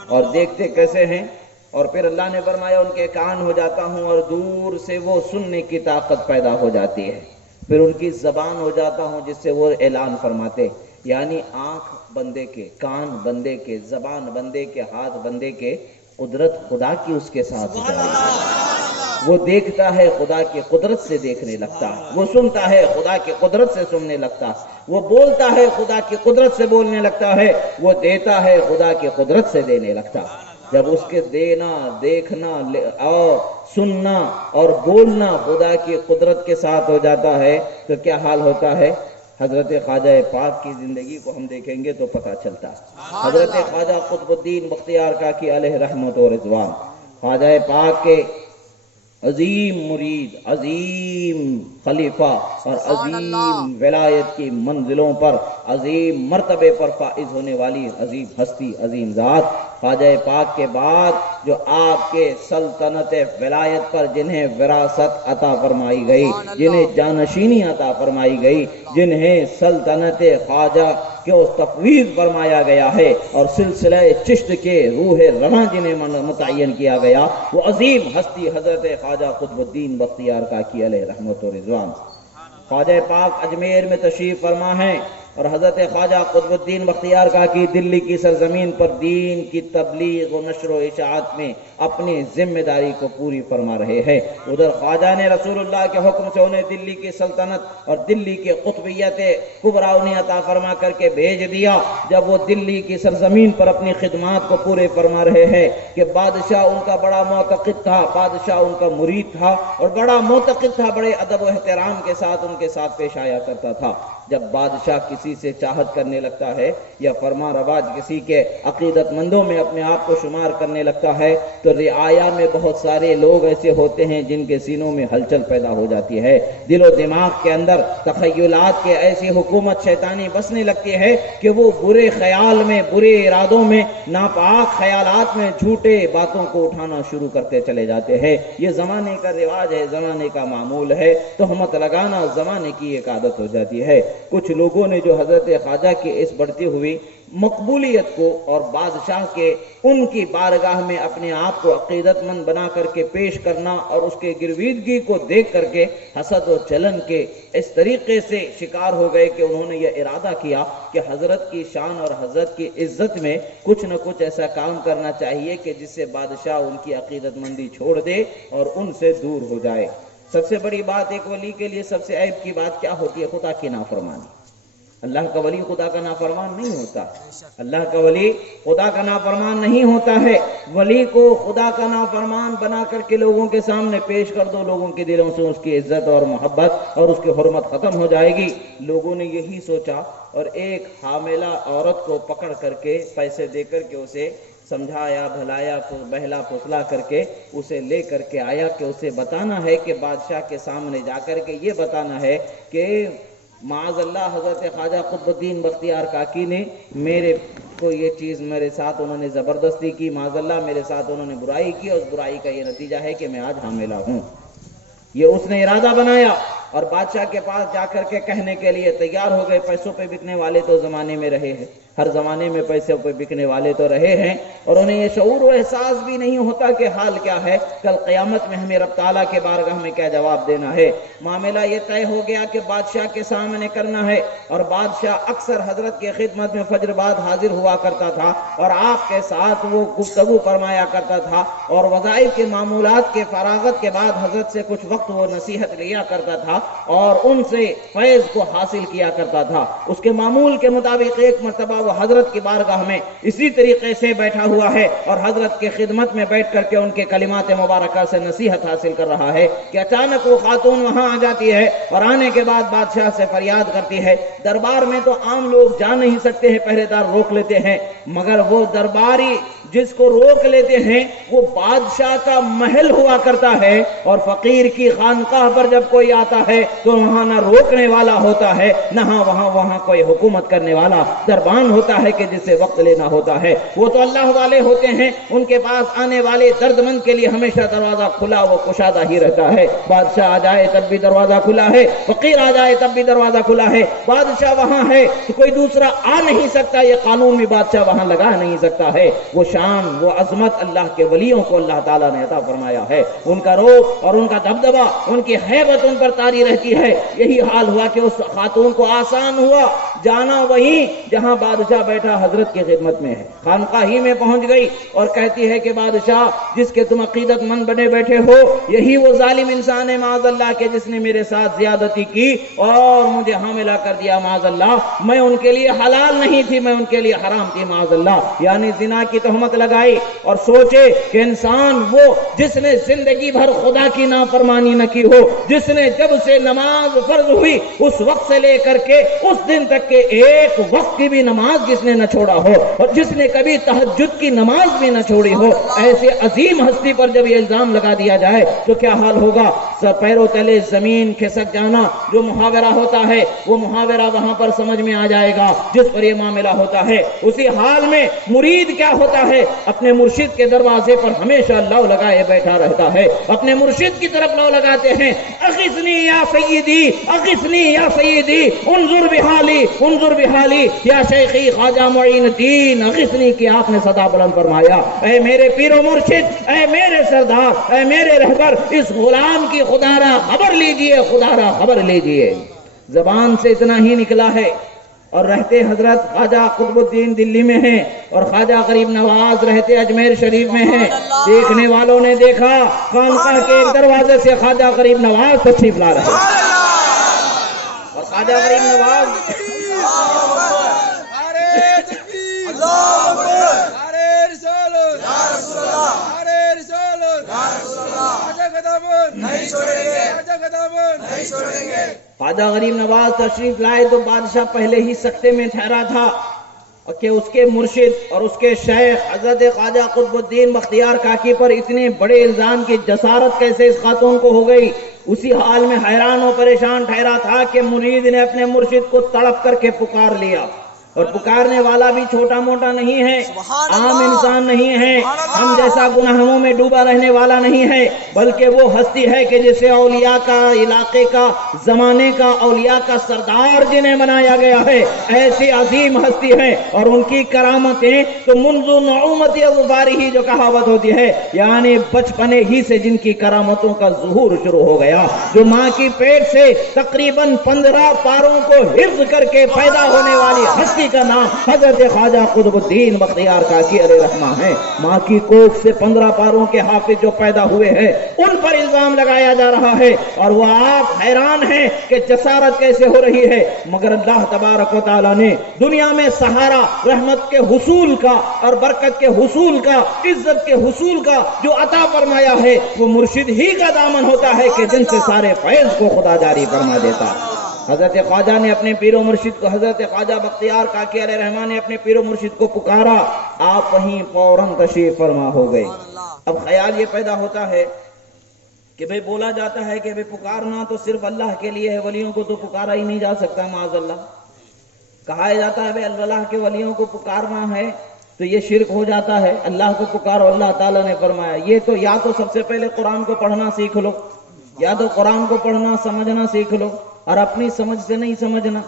اور دیکھتے کیسے ہیں؟ اور پھر اللہ نے فرمایا ان کے کان ہو جاتا ہوں اور دور سے وہ سننے کی طاقت پیدا ہو جاتی ہے، پھر ان کی زبان ہو جاتا ہوں جس سے وہ اعلان فرماتے، یعنی آنکھ بندے کے، کان بندے کے، زبان بندے کے، ہاتھ بندے کے، قدرت خدا کی اس کے ساتھ جاری ہے۔ وہ دیکھتا ہے خدا کی قدرت سے دیکھنے لگتا ہے، وہ سنتا ہے خدا کی قدرت سے سننے لگتا ہے، وہ بولتا ہے خدا کی قدرت سے بولنے لگتا ہے، وہ دیتا ہے خدا کی قدرت سے دینے لگتا ہے۔ جب اس کے دینا، دیکھنا اور سننا اور بولنا خدا کی قدرت کے ساتھ ہو جاتا ہے تو کیا حال ہوتا ہے؟ حضرت خواجہ پاک کی زندگی کو ہم دیکھیں گے تو پتہ چلتا ہے۔ حضرت خواجہ قطب الدین بختیار کاکی علیہ رحمت و رضوان، خواجہ پاک کے عظیم مرید، عظیم خلیفہ اور عظیم ولایت کی منزلوں پر، عظیم مرتبے پر فائز ہونے والی عظیم ہستی، عظیم ذات، خواجہ پاک کے بعد جو آپ کے سلطنت ولایت پر جنہیں وراثت عطا فرمائی گئی، جنہیں جانشینی عطا فرمائی گئی، جنہیں سلطنت خواجہ کو تفویض فرمایا گیا ہے اور سلسلہ چشت کے روح رواں جنہیں متعین کیا گیا، وہ عظیم ہستی حضرت خواجہ قطب الدین بختیار کاکی علیہ رحمت و رضوان۔ خواجہ پاک اجمیر میں تشریف فرما ہیں اور حضرت خواجہ قطب الدین بختیار کاکی دلی کی سرزمین پر دین کی تبلیغ و نشر و اشاعت میں اپنی ذمہ داری کو پوری فرما رہے ہیں۔ ادھر خواجہ نے رسول اللہ کے حکم سے انہیں دلی کی سلطنت اور دلی کے قطبیت کبریٰ انہیں عطا فرما کر کے بھیج دیا۔ جب وہ دلی کی سرزمین پر اپنی خدمات کو پورے فرما رہے ہیں کہ بادشاہ ان کا بڑا معتقد تھا، بادشاہ ان کا مرید تھا اور بڑا معتقد تھا، بڑے ادب و احترام کے ساتھ ان کے ساتھ پیش آیا کرتا تھا۔ جب بادشاہ کسی سے چاہت کرنے لگتا ہے یا فرما رواج کسی کے عقیدت مندوں میں اپنے آپ کو شمار کرنے لگتا ہے تو رعایا میں بہت سارے لوگ ایسے ہوتے ہیں جن کے سینوں میں ہلچل پیدا ہو جاتی ہے، دل و دماغ کے اندر تخیلات کے ایسی حکومت شیطانی بسنے لگتی ہے کہ وہ برے خیال میں، برے ارادوں میں، ناپاک خیالات میں جھوٹے باتوں کو اٹھانا شروع کرتے چلے جاتے ہیں۔ یہ زمانے کا رواج ہے، زمانے کا معمول ہے، تہمت لگانا زمانے کی ایک عادت ہو جاتی ہے۔ کچھ لوگوں نے جو حضرت خواجہ کی اس بڑھتی ہوئی مقبولیت کو اور بادشاہ کے ان کی بارگاہ میں اپنے آپ کو عقیدت مند بنا کر کے پیش کرنا اور اس کے گرویدگی کو دیکھ کر کے حسد و چلن کے اس طریقے سے شکار ہو گئے کہ انہوں نے یہ ارادہ کیا کہ حضرت کی شان اور حضرت کی عزت میں کچھ نہ کچھ ایسا کام کرنا چاہیے کہ جس سے بادشاہ ان کی عقیدت مندی چھوڑ دے اور ان سے دور ہو جائے۔ سب سے بڑی بات ایک ولی کے لیے سب سے عیب کی بات کیا ہوتی ہے؟ خدا کی نافرمانی۔ اللہ کا ولی خدا کا نافرمان نہیں ہوتا، اللہ کا ولی خدا کا نافرمان نہیں ہوتا ہے۔ ولی کو خدا کا نافرمان بنا کر کے لوگوں کے سامنے پیش کر دو، لوگوں کے دلوں سے اس کی عزت اور محبت اور اس کی حرمت ختم ہو جائے گی۔ لوگوں نے یہی سوچا اور ایک حاملہ عورت کو پکڑ کر کے پیسے دے کر کے اسے سمجھایا، بھلایا، بہلا پھسلا کر کے اسے لے کر کے آیا کہ اسے بتانا ہے کہ بادشاہ کے سامنے جا کر کے یہ بتانا ہے کہ معاذ اللہ حضرت خواجہ قطب الدین بختیار کاکی نے میرے کو یہ چیز میرے ساتھ انہوں نے زبردستی کی، معاذ اللہ میرے ساتھ انہوں نے برائی کی اور اس برائی کا یہ نتیجہ ہے کہ میں آج حاملہ ہوں۔ یہ اس نے ارادہ بنایا اور بادشاہ کے پاس جا کر کے کہنے کے لیے تیار ہو گئے۔ پیسوں پہ بکنے والے تو زمانے میں رہے ہیں، ہر زمانے میں پیسے پہ بکنے والے تو رہے ہیں اور انہیں یہ شعور و احساس بھی نہیں ہوتا کہ حال کیا ہے، کل قیامت میں ہمیں رب تعالیٰ کے بارگاہ میں کیا جواب دینا ہے۔ معاملہ یہ طے ہو گیا کہ بادشاہ کے سامنے کرنا ہے، اور بادشاہ اکثر حضرت کے خدمت میں فجر بعد حاضر ہوا کرتا تھا اور آپ کے ساتھ وہ گفتگو فرمایا کرتا تھا، اور وظائف کے معمولات کے فراغت کے بعد حضرت سے کچھ وقت وہ نصیحت لیا کرتا تھا اور ان سے فیض کو حاصل کیا کرتا تھا۔ اس کے معمول کے مطابق ایک مرتبہ وہ حضرت کی بارگاہ میں اسی طریقے سے بیٹھا ہوا ہے اور حضرت کے خدمت میں بیٹھ کر کے ان کے کلمات مبارکہ سے نصیحت حاصل کر رہا ہے کہ اچانک وہ خاتون وہاں آ جاتی ہے اور آنے کے بعد بادشاہ سے فریاد کرتی ہے۔ دربار میں تو عام لوگ جا نہیں سکتے ہیں، پہرے دار روک لیتے ہیں، مگر وہ درباری جس کو روک لیتے ہیں وہ بادشاہ کا محل ہوا کرتا ہے، اور فقیر کی خانقاہ پر جب کوئی آتا ہے تو وہاں نہ روکنے والا ہوتا ہے، نہ وہاں کوئی حکومت کرنے والا دربان ہوتا ہے کہ جسے وقت لینا ہوتا ہے۔ وہ تو اللہ والے ہوتے ہیں، ان کے پاس آنے والے درد مند کے لیے ہمیشہ دروازہ کھلا وہ کشادہ ہی رہتا ہے۔ بادشاہ آ جائے تب بھی دروازہ کھلا ہے، فقیر آ جائے تب بھی دروازہ کھلا ہے۔ بادشاہ وہاں ہے تو کوئی دوسرا آ نہیں سکتا، یہ قانون بھی بادشاہ وہاں لگا نہیں سکتا ہے۔ وہ شان، وہ عظمت اللہ کے ولیوں کو اللہ تعالیٰ نے عطا فرمایا ہے، ان کا روب اور ان کا دبدبہ، ان کی ہیبت ان پر طاری رہتی ہے۔ یہی حال ہوا کہ اس خاتون کو آسان ہوا جانا وہیں جہاں بادشاہ بیٹھا حضرت کی خدمت میں ہے، خانقاہ ہی میں پہنچ گئی اور کہتی ہے کہ بادشاہ جس کے تم عقیدت مند بنے بیٹھے ہو یہی وہ ظالم انسان ہے معاذ اللہ کے جس نے میرے ساتھ زیادتی کی اور مجھے حاملہ کر دیا معاذ اللہ۔ میں ان کے لیے حلال نہیں تھی، میں ان کے لیے حرام تھی معاذ اللہ، یعنی زنا کی تہمت لگائی۔ اور سوچے کہ انسان وہ جس نے زندگی بھر خدا کی نافرمانی نہ کی ہو، جس نے جب سے نماز فرض ہوئی اس وقت سے لے کر کے اس دن تک کے ایک وقت کی بھی نماز جس نے نہ چھوڑا ہو، اور جس نے کبھی تہجد کی نماز بھی نہ چھوڑی ہو، ایسے عظیم ہستی پر جب یہ الزام لگا دیا جائے تو کیا حال ہوگا؟ سر پیروں تلے زمین کھسک جانا جو محاورہ ہوتا ہے وہ محاورہ وہاں پر سمجھ میں آ جائے گا جس پر یہ معاملہ ہوتا ہے۔ اسی حال میں مرید کیا ہوتا ہے؟ اپنے مرشد کے دروازے پر ہمیشہ لو لگائے بیٹھا رہتا ہے، اپنے مرشد کی طرف لو لگاتے ہیں، اغثنی یا سیدی، اغثنی یا سیدی، انظر بحالی، انظر بحالی یا شیخی خواجہ معین الدین اغثنی کی آپ نے صدا بلند فرمایا، اے میرے پیر و مرشد، اے میرے سردار، اے میرے رہبر، اس غلام کی خدا را خبر لیجئے، خدا را خبر لیجئے۔ زبان سے اتنا ہی نکلا ہے اور رہتے حضرت خواجہ قطب الدین دلی میں ہیں اور خواجہ غریب نواز رہتے اجمیر شریف میں ہیں۔ دیکھنے والوں نے دیکھا خانقاہ کے ایک دروازے سے خواجہ غریب نواز تشریف لا رہے ہیں اور خواجہ غریب نواز خواجہ غریب نواز تشریف لائے تو بادشاہ پہلے ہی سکتے میں ٹھہرا تھا کہ اس کے مرشد اور اس کے شیخ حضرت خواجہ قطب الدین بختیار کاکی پر اتنے بڑے الزام کی جسارت کیسے اس خاتون کو ہو گئی۔ اسی حال میں حیران و پریشان ٹھہرا تھا کہ مرید نے اپنے مرشد کو تڑپ کر کے پکار لیا، اور پکارنے والا بھی چھوٹا موٹا نہیں ہے، عام انسان نہیں ہے، ہم جیسا گناہوں میں ڈوبا رہنے والا نہیں ہے، بلکہ وہ ہستی ہے کہ جسے اولیاء کا، علاقے کا، زمانے کا، اولیاء کا سردار جنہیں بنایا گیا ہے، ایسی عظیم ہستی ہے اور ان کی کرامتیں تو منذ نعومت اظفاری ہی جو کہاوت ہوتی ہے، یعنی بچپنے ہی سے جن کی کرامتوں کا ظہور شروع ہو گیا، جو ماں کی پیٹ سے تقریباً 15 پاروں کو حفظ کر کے پیدا ہونے والی ہستی کا نام حضرت خواجہ قطب الدین بختیار کاکی علیہ رحمہ ہے۔ ماں کی کوکھ سے 15 پاروں کے حافظ جو پیدا ہوئے ہیں ان پر الزام لگایا جا رہا ہے، اور وہ آپ حیران ہیں کہ جسارت کیسے ہو رہی ہے، مگر اللہ تبارک و تعالیٰ نے دنیا میں سہارا رحمت کے حصول کا اور برکت کے حصول کا، عزت کے حصول کا جو عطا فرمایا ہے وہ مرشد ہی کا دامن ہوتا ہے کہ جن سے سارے فیض کو خدا جاری فرما دیتا۔ حضرت خواجہ نے اپنے پیر و مرشد کو، حضرت خواجہ بختیار کاکی علیہ رحمٰن نے اپنے پیر و مرشد کو پکارا، آپ وہیں فوراً تشریف فرما ہو گئے۔ اب خیال یہ پیدا ہوتا ہے کہ بھئی بولا جاتا ہے کہ بھئی پکارنا تو صرف اللہ کے لیے ہے، ولیوں کو تو پکارا ہی نہیں جا سکتا معاذ اللہ۔ کہا جاتا ہے بھئی اللہ کے ولیوں کو پکارنا ہے تو یہ شرک ہو جاتا ہے، اللہ کو پکارو، اللہ تعالیٰ نے فرمایا یہ تو یا تو سب سے پہلے قرآن کو پڑھنا سیکھ لو، یا تو قرآن کو پڑھنا سمجھنا سیکھ لو، اور اپنی سمجھ سے نہیں سمجھنا۔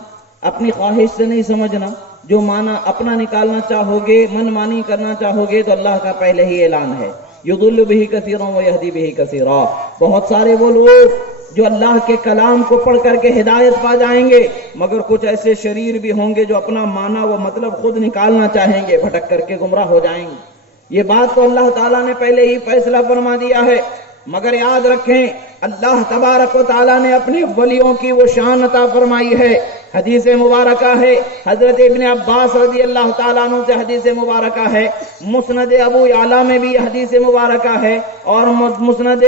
اپنی خواہش سے نہیں سمجھنا. جو معنی اپنا نکالنا چاہو گے، من مانی کرنا چاہو گے تو اللہ کا پہلے ہی اعلان ہے، یضل بہ کثیرا ویہدی بہ کثیرا. بہت سارے وہ لوگ جو اللہ کے کلام کو پڑھ کر کے ہدایت پا جائیں گے، مگر کچھ ایسے شریر بھی ہوں گے جو اپنا معنی و مطلب خود نکالنا چاہیں گے، بھٹک کر کے گمراہ ہو جائیں گے. یہ بات تو اللہ تعالیٰ نے پہلے ہی فیصلہ فرما دیا ہے. مگر یاد رکھیں اللہ تبارک و تعالیٰ نے اپنے ولیوں کی وہ شان عطا فرمائی ہے. حدیث مبارکہ ہے، حضرت ابن عباس رضی اللہ تعالیٰ عنہ سے حدیث مبارکہ ہے، مسند ابو یعلا میں بھی حدیث مبارکہ ہے، اور مسند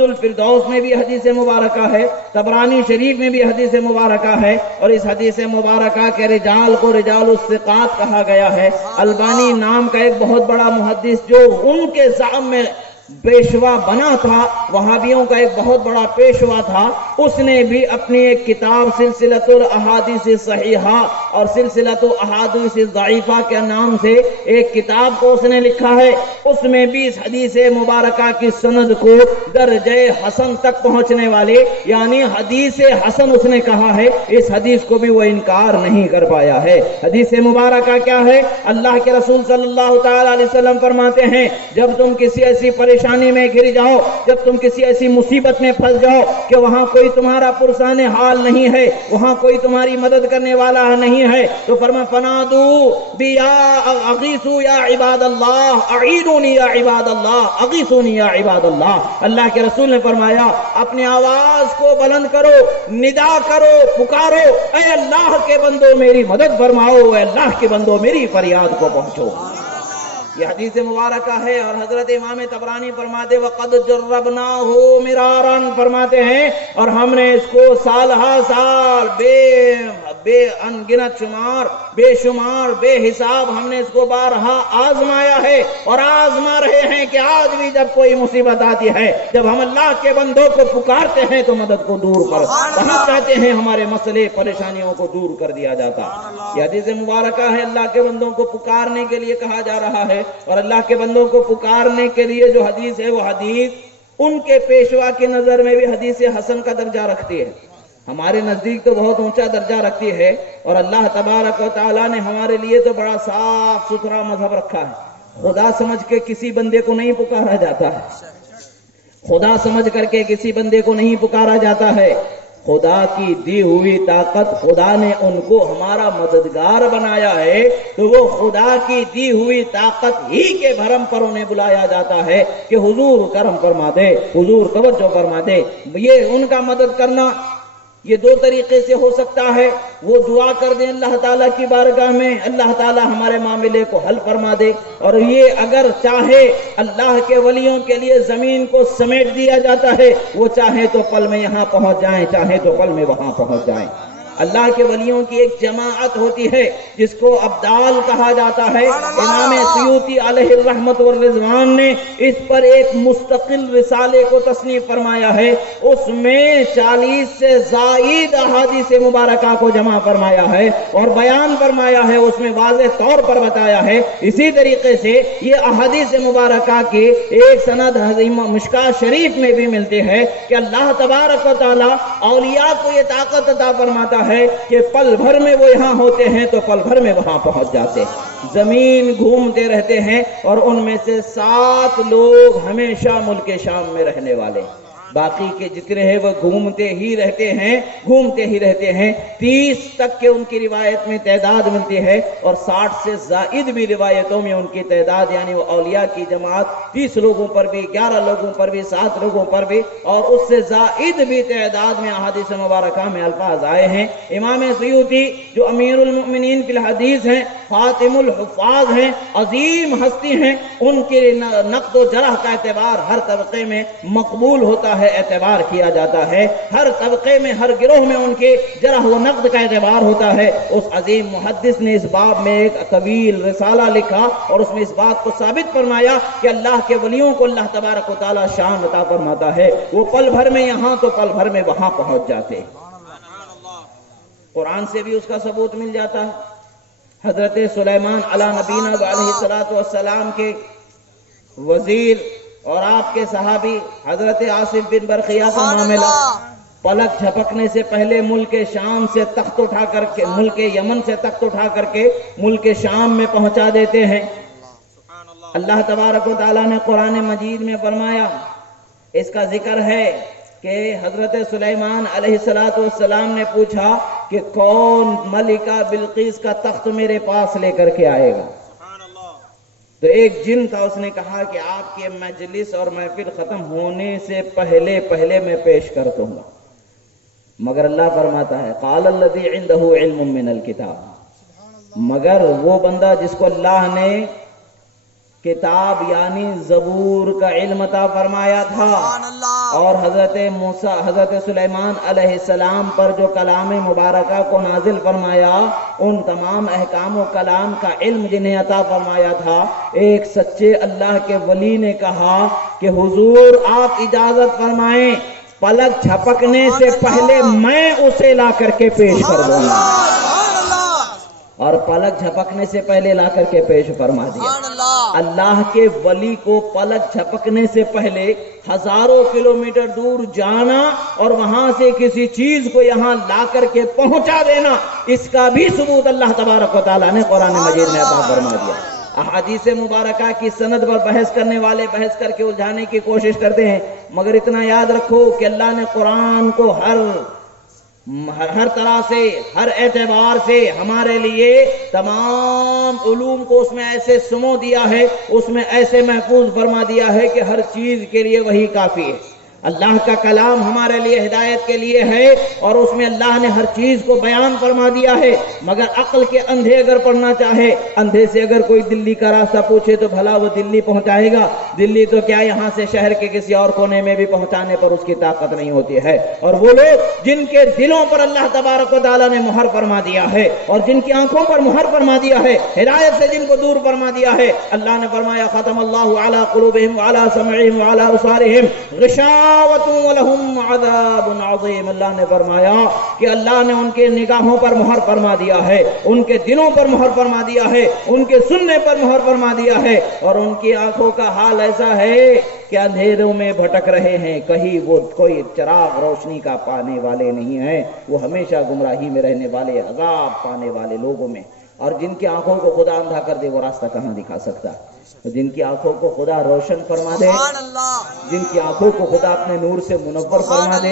الفردوس میں بھی حدیث مبارکہ ہے، طبرانی شریف میں بھی حدیث مبارکہ ہے. اور اس حدیث مبارکہ کے رجال کو رجال الثقات کہا گیا ہے. البانی نام کا ایک بہت بڑا محدث جو ان کے زعم میں پیشوا بنا تھا، وہابیوں کا ایک بہت بڑا پیشوا تھا، اس نے بھی اپنی ایک کتاب سلسلۃ الاحادیث الصحیحہ اور سلسلۃ الاحادیث الضعیفہ کے نام سے ایک کتاب کو اس نے لکھا ہے. اس میں بھی اس حدیث مبارکہ کی سند کو درجہ حسن تک پہنچنے والے یعنی حدیث حسن اس نے کہا ہے. اس حدیث کو بھی وہ انکار نہیں کر پایا ہے. حدیث مبارکہ کیا ہے؟ اللہ کے رسول صلی اللہ تعالی علیہ وسلم فرماتے ہیں جب تم کسی ایسی پریشانی میں گر جاؤ، جب تم کسی ایسی مصیبت میں پھنس جاؤ کہ وہاں کوئی تمہارا پرسان حال نہیں ہے، وہاں کوئی تمہاری مدد کرنے والا نہیں ہے، تو فرما فنادو بیا اغیثوا یا عباد اللہ، اعینونی یا عباد اللہ، اغیثونی یا عباد اللہ. اللہ کے رسول نے فرمایا اپنی آواز کو بلند کرو، ندا کرو، پکارو، اے اللہ کے بندو میری مدد فرماؤ، اے اللہ کے بندو میری فریاد کو پہنچو. یہ حدیث مبارکہ ہے. اور حضرت امام طبرانی فرماتے وقد جربناہ مرارا، فرماتے ہیں اور ہم نے اس کو سال ہا سال بے انگنت شمار، بے شمار، بے حساب ہم نے اس کو بارہا آزمایا ہے اور آزما رہے ہیں کہ آج بھی جب کوئی مصیبت آتی ہے، جب ہم اللہ کے بندوں کو پکارتے ہیں تو مدد کو دور پر پہنچ جاتے ہیں، ہمارے مسئلے پریشانیوں کو دور کر دیا جاتا. یہ حدیث مبارکہ ہے. اللہ کے بندوں کو پکارنے کے لیے کہا جا رہا ہے، اور اللہ کے بندوں کو پکارنے کے لیے جو حدیث ہے وہ حدیث ان کے پیشوا کی نظر میں بھی حدیث حسن کا درجہ رکھتی ہے. ہمارے نزدیک تو بہت اونچا درجہ رکھتی ہے، اور اللہ تبارک و تعالیٰ نے ہمارے لیے تو بڑا صاف ستھرا مذہب رکھا ہے. خدا سمجھ کے کسی بندے کو نہیں پکارا جاتا ہے، خدا سمجھ کر کے کسی بندے کو نہیں پکارا جاتا ہے. خدا کی دی ہوئی طاقت، خدا نے ان کو ہمارا مددگار بنایا ہے، تو وہ خدا کی دی ہوئی طاقت ہی کے بھرم پر انہیں بلایا جاتا ہے کہ حضور کرم فرما دے، حضور توجہ فرما دے. یہ ان کا مدد کرنا یہ دو طریقے سے ہو سکتا ہے. وہ دعا کر دیں اللہ تعالیٰ کی بارگاہ میں، اللہ تعالیٰ ہمارے معاملے کو حل فرما دے، اور یہ اگر چاہے اللہ کے ولیوں کے لیے زمین کو سمیٹ دیا جاتا ہے، وہ چاہے تو پل میں یہاں پہنچ جائیں، چاہے تو پل میں وہاں پہنچ جائیں. اللہ کے ولیوں کی ایک جماعت ہوتی ہے جس کو ابدال کہا جاتا ہے. امام سیوطی علیہ الرحمت والرضوان نے اس پر ایک مستقل رسالے کو تصنیف فرمایا ہے. اس میں 40 سے زائد احادیث مبارکہ کو جمع فرمایا ہے اور بیان فرمایا ہے، اس میں واضح طور پر بتایا ہے. اسی طریقے سے یہ احادیث مبارکہ کی ایک سند مشکاۃ شریف میں بھی ملتی ہے کہ اللہ تبارک و تعالی اولیاء کو یہ طاقت عطا فرماتا ہے کہ پل بھر میں وہ یہاں ہوتے ہیں تو پل بھر میں وہاں پہنچ جاتے ہیں. زمین گھومتے رہتے ہیں اور ان میں سے 7 لوگ ہمیشہ ملک شام میں رہنے والے، باقی کے جتنے ہیں وہ گھومتے ہی رہتے ہیں، گھومتے ہی رہتے ہیں. 30 تک کے ان کی روایت میں تعداد ملتی ہے، اور 60 سے زائد بھی روایتوں میں ان کی تعداد یعنی وہ اولیاء کی جماعت 30 لوگوں پر بھی، 11 لوگوں پر بھی، 7 لوگوں پر بھی، اور اس سے زائد بھی تعداد میں احادیث مبارکہ میں الفاظ آئے ہیں. امام سیوطی جو امیر المؤمنین فی الحدیث ہیں، خاتم الحفاظ ہیں، عظیم ہستی ہیں، ان کے نقد و جرح کا اعتبار ہر طبقے میں مقبول ہوتا ہے، اعتبار کیا جاتا ہے. ہر طبقے میں، ہر گروہ میں ان کے جرح و نقد کا اعتبار ہوتا ہے. اس عظیم محدث نے اس باب میں ایک طویل رسالہ لکھا اور اس میں اس بات کو ثابت فرمایا کہ اللہ کے ولیوں کو اللہ تبارک و تعالی شان عطا فرماتا ہے، وہ پل بھر میں یہاں تو پل بھر میں وہاں پہنچ جاتے. قرآن سے بھی اس کا ثبوت مل جاتا ہے. حضرت سلیمان علی نبینا علیہ الصلوۃ والسلام کے وزیر اور آپ کے صحابی حضرت آصف بن برقیہ کا معاملہ پلک جھپکنے سے پہلے ملک شام سے تخت اٹھا کر کے، ملک یمن سے تخت اٹھا کر کے ملک شام میں پہنچا دیتے ہیں۔ اللہ تبارک و تعالیٰ نے قرآن مجید میں فرمایا، اس کا ذکر ہے کہ حضرت سلیمان علیہ السلام نے پوچھا کہ کون ملکہ بلقیس کا تخت میرے پاس لے کر کے آئے گا؟ تو ایک جن تھا، اس نے کہا کہ آپ کے مجلس اور محفل ختم ہونے سے پہلے میں پیش کر دوں گا۔ مگر اللہ فرماتا ہے قال الذی عنده علم من الکتاب، مگر وہ بندہ جس کو اللہ نے کتاب یعنی زبور کا علم عطا فرمایا تھا، اور حضرت موسیٰ، حضرت سلیمان علیہ السلام پر جو کلام مبارکہ کو نازل فرمایا، ان تمام احکام و کلام کا علم جنہیں عطا فرمایا تھا، ایک سچے اللہ کے ولی نے کہا کہ حضور آپ اجازت فرمائیں، پلک جھپکنے سے پہلے میں اسے لا کر کے پیش کر دوں گا، اور پلک جھپکنے سے پہلے لا کر کے پیش فرما دیا۔ اللہ کے ولی کو پلک جھپکنے سے پہلے ہزاروں کلومیٹر دور جانا اور وہاں سے کسی چیز کو یہاں لا کر کے پہنچا دینا، اس کا بھی ثبوت اللہ تبارک و تعالیٰ نے قرآن مجید میں عطا فرما دیا۔ احادیث مبارکہ کی سند پر بحث کرنے والے بحث کر کے الجھانے کی کوشش کرتے ہیں، مگر اتنا یاد رکھو کہ اللہ نے قرآن کو ہر طرح سے، ہر اعتبار سے ہمارے لیے تمام علوم کو اس میں ایسے سمو دیا ہے، اس میں ایسے محفوظ فرما دیا ہے کہ ہر چیز کے لیے وہی کافی ہے۔ اللہ کا کلام ہمارے لیے ہدایت کے لیے ہے، اور اس میں اللہ نے ہر چیز کو بیان فرما دیا ہے۔ مگر عقل کے اندھے اگر پڑھنا چاہے، اندھے سے اگر کوئی دلی کا راستہ پوچھے تو بھلا وہ دلی پہنچائے گا؟ دلی تو کیا یہاں سے شہر کے کسی اور کونے میں بھی پہنچانے پر اس کی طاقت نہیں ہوتی ہے۔ اور وہ لوگ جن کے دلوں پر اللہ تبارک و تعالیٰ نے مہر فرما دیا ہے، اور جن کی آنکھوں پر مہر فرما دیا ہے، ہدایت سے جن کو دور فرما دیا ہے، اللہ نے فرمایا ختم اللہ علی قلوبہم وعلی سمعہم وعلی ابصارہم وَلَهُمْ عَذَابٌ عَظِيمٌ۔ اللہ نے فرمایا کہ اللہ نے ان کے نگاہوں پر مہر فرما دیا ہے، ان کے دلوں پر مہر فرما دیا ہے، ان کے سننے پر مہر فرما دیا ہے، اور ان کی آنکھوں کا حال ایسا ہے کہ اندھیروں میں بھٹک رہے ہیں، کہیں وہ کوئی چراغ روشنی کا پانے والے نہیں ہیں، وہ ہمیشہ گمراہی میں رہنے والے، عذاب پانے والے لوگوں میں۔ اور جن کی آنکھوں کو خدا اندھا کر دے وہ راستہ کہاں دکھا سکتا ہے؟ جن کی آنکھوں کو خدا روشن فرما دے، جن کی آنکھوں کو خدا اپنے نور سے منور فرما دے،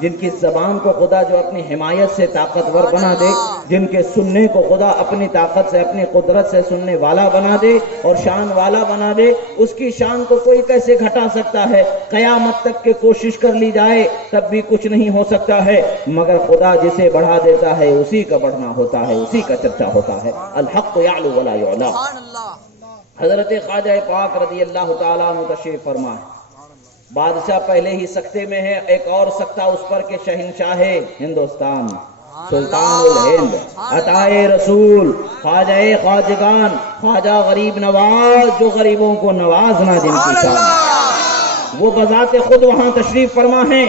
جن کی زبان کو خدا جو اپنی حمایت سے طاقتور بنا دے، جن کے سننے کو خدا اپنی طاقت سے، اپنی قدرت سے سننے والا بنا دے اور شان والا بنا دے، اس کی شان کو کوئی کیسے گھٹا سکتا ہے؟ قیامت تک کے کوشش کر لی جائے تب بھی کچھ نہیں ہو سکتا ہے، مگر خدا جسے بڑھا دیتا ہے اسی کا بڑھنا ہوتا ہے، اسی کا چرچا ہوتا ہے۔ الحق یعلو ولا یعلی۔ حضرت خواجہ پاک رضی اللہ تعالیٰ عنہ تشریف فرما ہے، بادشاہ پہلے ہی سکتے میں ہے، ایک اور سکتہ اس پر کہ شہنشاہ ہندوستان، سلطان الہند، عطائے رسول، خواجہ خواجگان، خواجہ غریب نواز، جو غریبوں کو نوازنا جن کی شان، وہ بذات خود وہاں تشریف فرما ہیں۔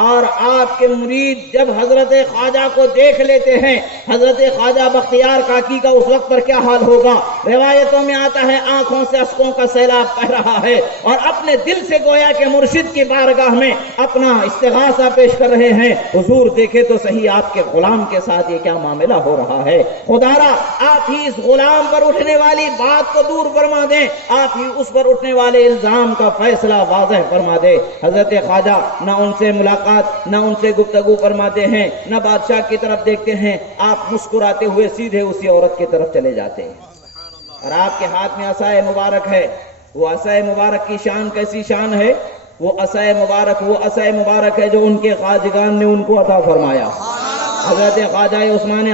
اور آپ کے مرید جب حضرت خواجہ کو دیکھ لیتے ہیں، حضرت خواجہ بختیار کاکی کا اس وقت پر کیا حال ہوگا؟ روایتوں میں آتا ہے آنکھوں سے اشکوں کا سیلاب بہہ رہا ہے، اور اپنے دل سے گویا کہ مرشد کی بارگاہ میں اپنا استغاثہ پیش کر رہے ہیں۔ حضور دیکھے تو صحیح آپ کے غلام کے ساتھ یہ کیا معاملہ ہو رہا ہے؟ خدارا آپ ہی اس غلام پر اٹھنے والی بات کو دور فرما دیں، آپ ہی اس پر اٹھنے والے الزام کا فیصلہ واضح فرما دے۔ حضرت خواجہ نہ ان سے ملاقات، نہ ان سے گفتگو فرماتے ہیں، نہ بادشاہ کی طرف دیکھتے ہیں، آپ مسکراتے ہوئے سیدھے اسی عورت کی طرف چلے جاتے ہیں، اور آپ کے ہاتھ میں عصائے مبارک ہے۔ وہ عصائے مبارک کی شان کیسی شان ہے؟ وہ عصائے مبارک ہے جو ان کے خواجگان نے ان کو عطا فرمایا۔ حضرت خواجہ عثمان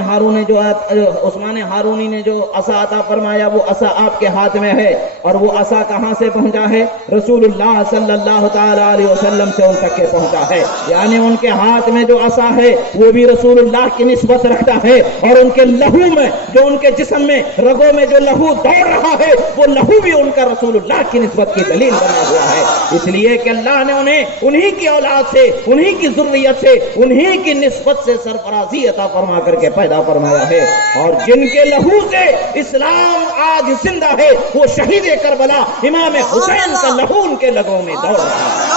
ہارونی نے جو عصا عطا فرمایا، وہ عصا آپ کے ہاتھ میں ہے، اور وہ عصا کہاں سے پہنچا ہے؟ رسول اللہ صلی اللہ تعالی علیہ وسلم سے ان تک کے پہنچا ہے، یعنی ان کے ہاتھ میں جو عصا ہے وہ بھی رسول اللہ کی نسبت رکھتا ہے، اور ان کے لہو میں، جو ان کے جسم میں، رگوں میں جو لہو دوڑ رہا ہے، وہ لہو بھی ان کا رسول اللہ کی نسبت کی دلیل بنا ہوا ہے، اس لیے کہ اللہ نے انہیں انہی کی اولاد سے، انہی کی ذریت سے، انہی کی نسبت سے سرفراز عطا فرما کر کے پیدا فرمایا ہے۔ اور جن کے لہو سے اسلام آج زندہ ہے، وہ شہید کربلا امام حسین کا لہو ان کے لگوں میں دوڑ رہا ہے۔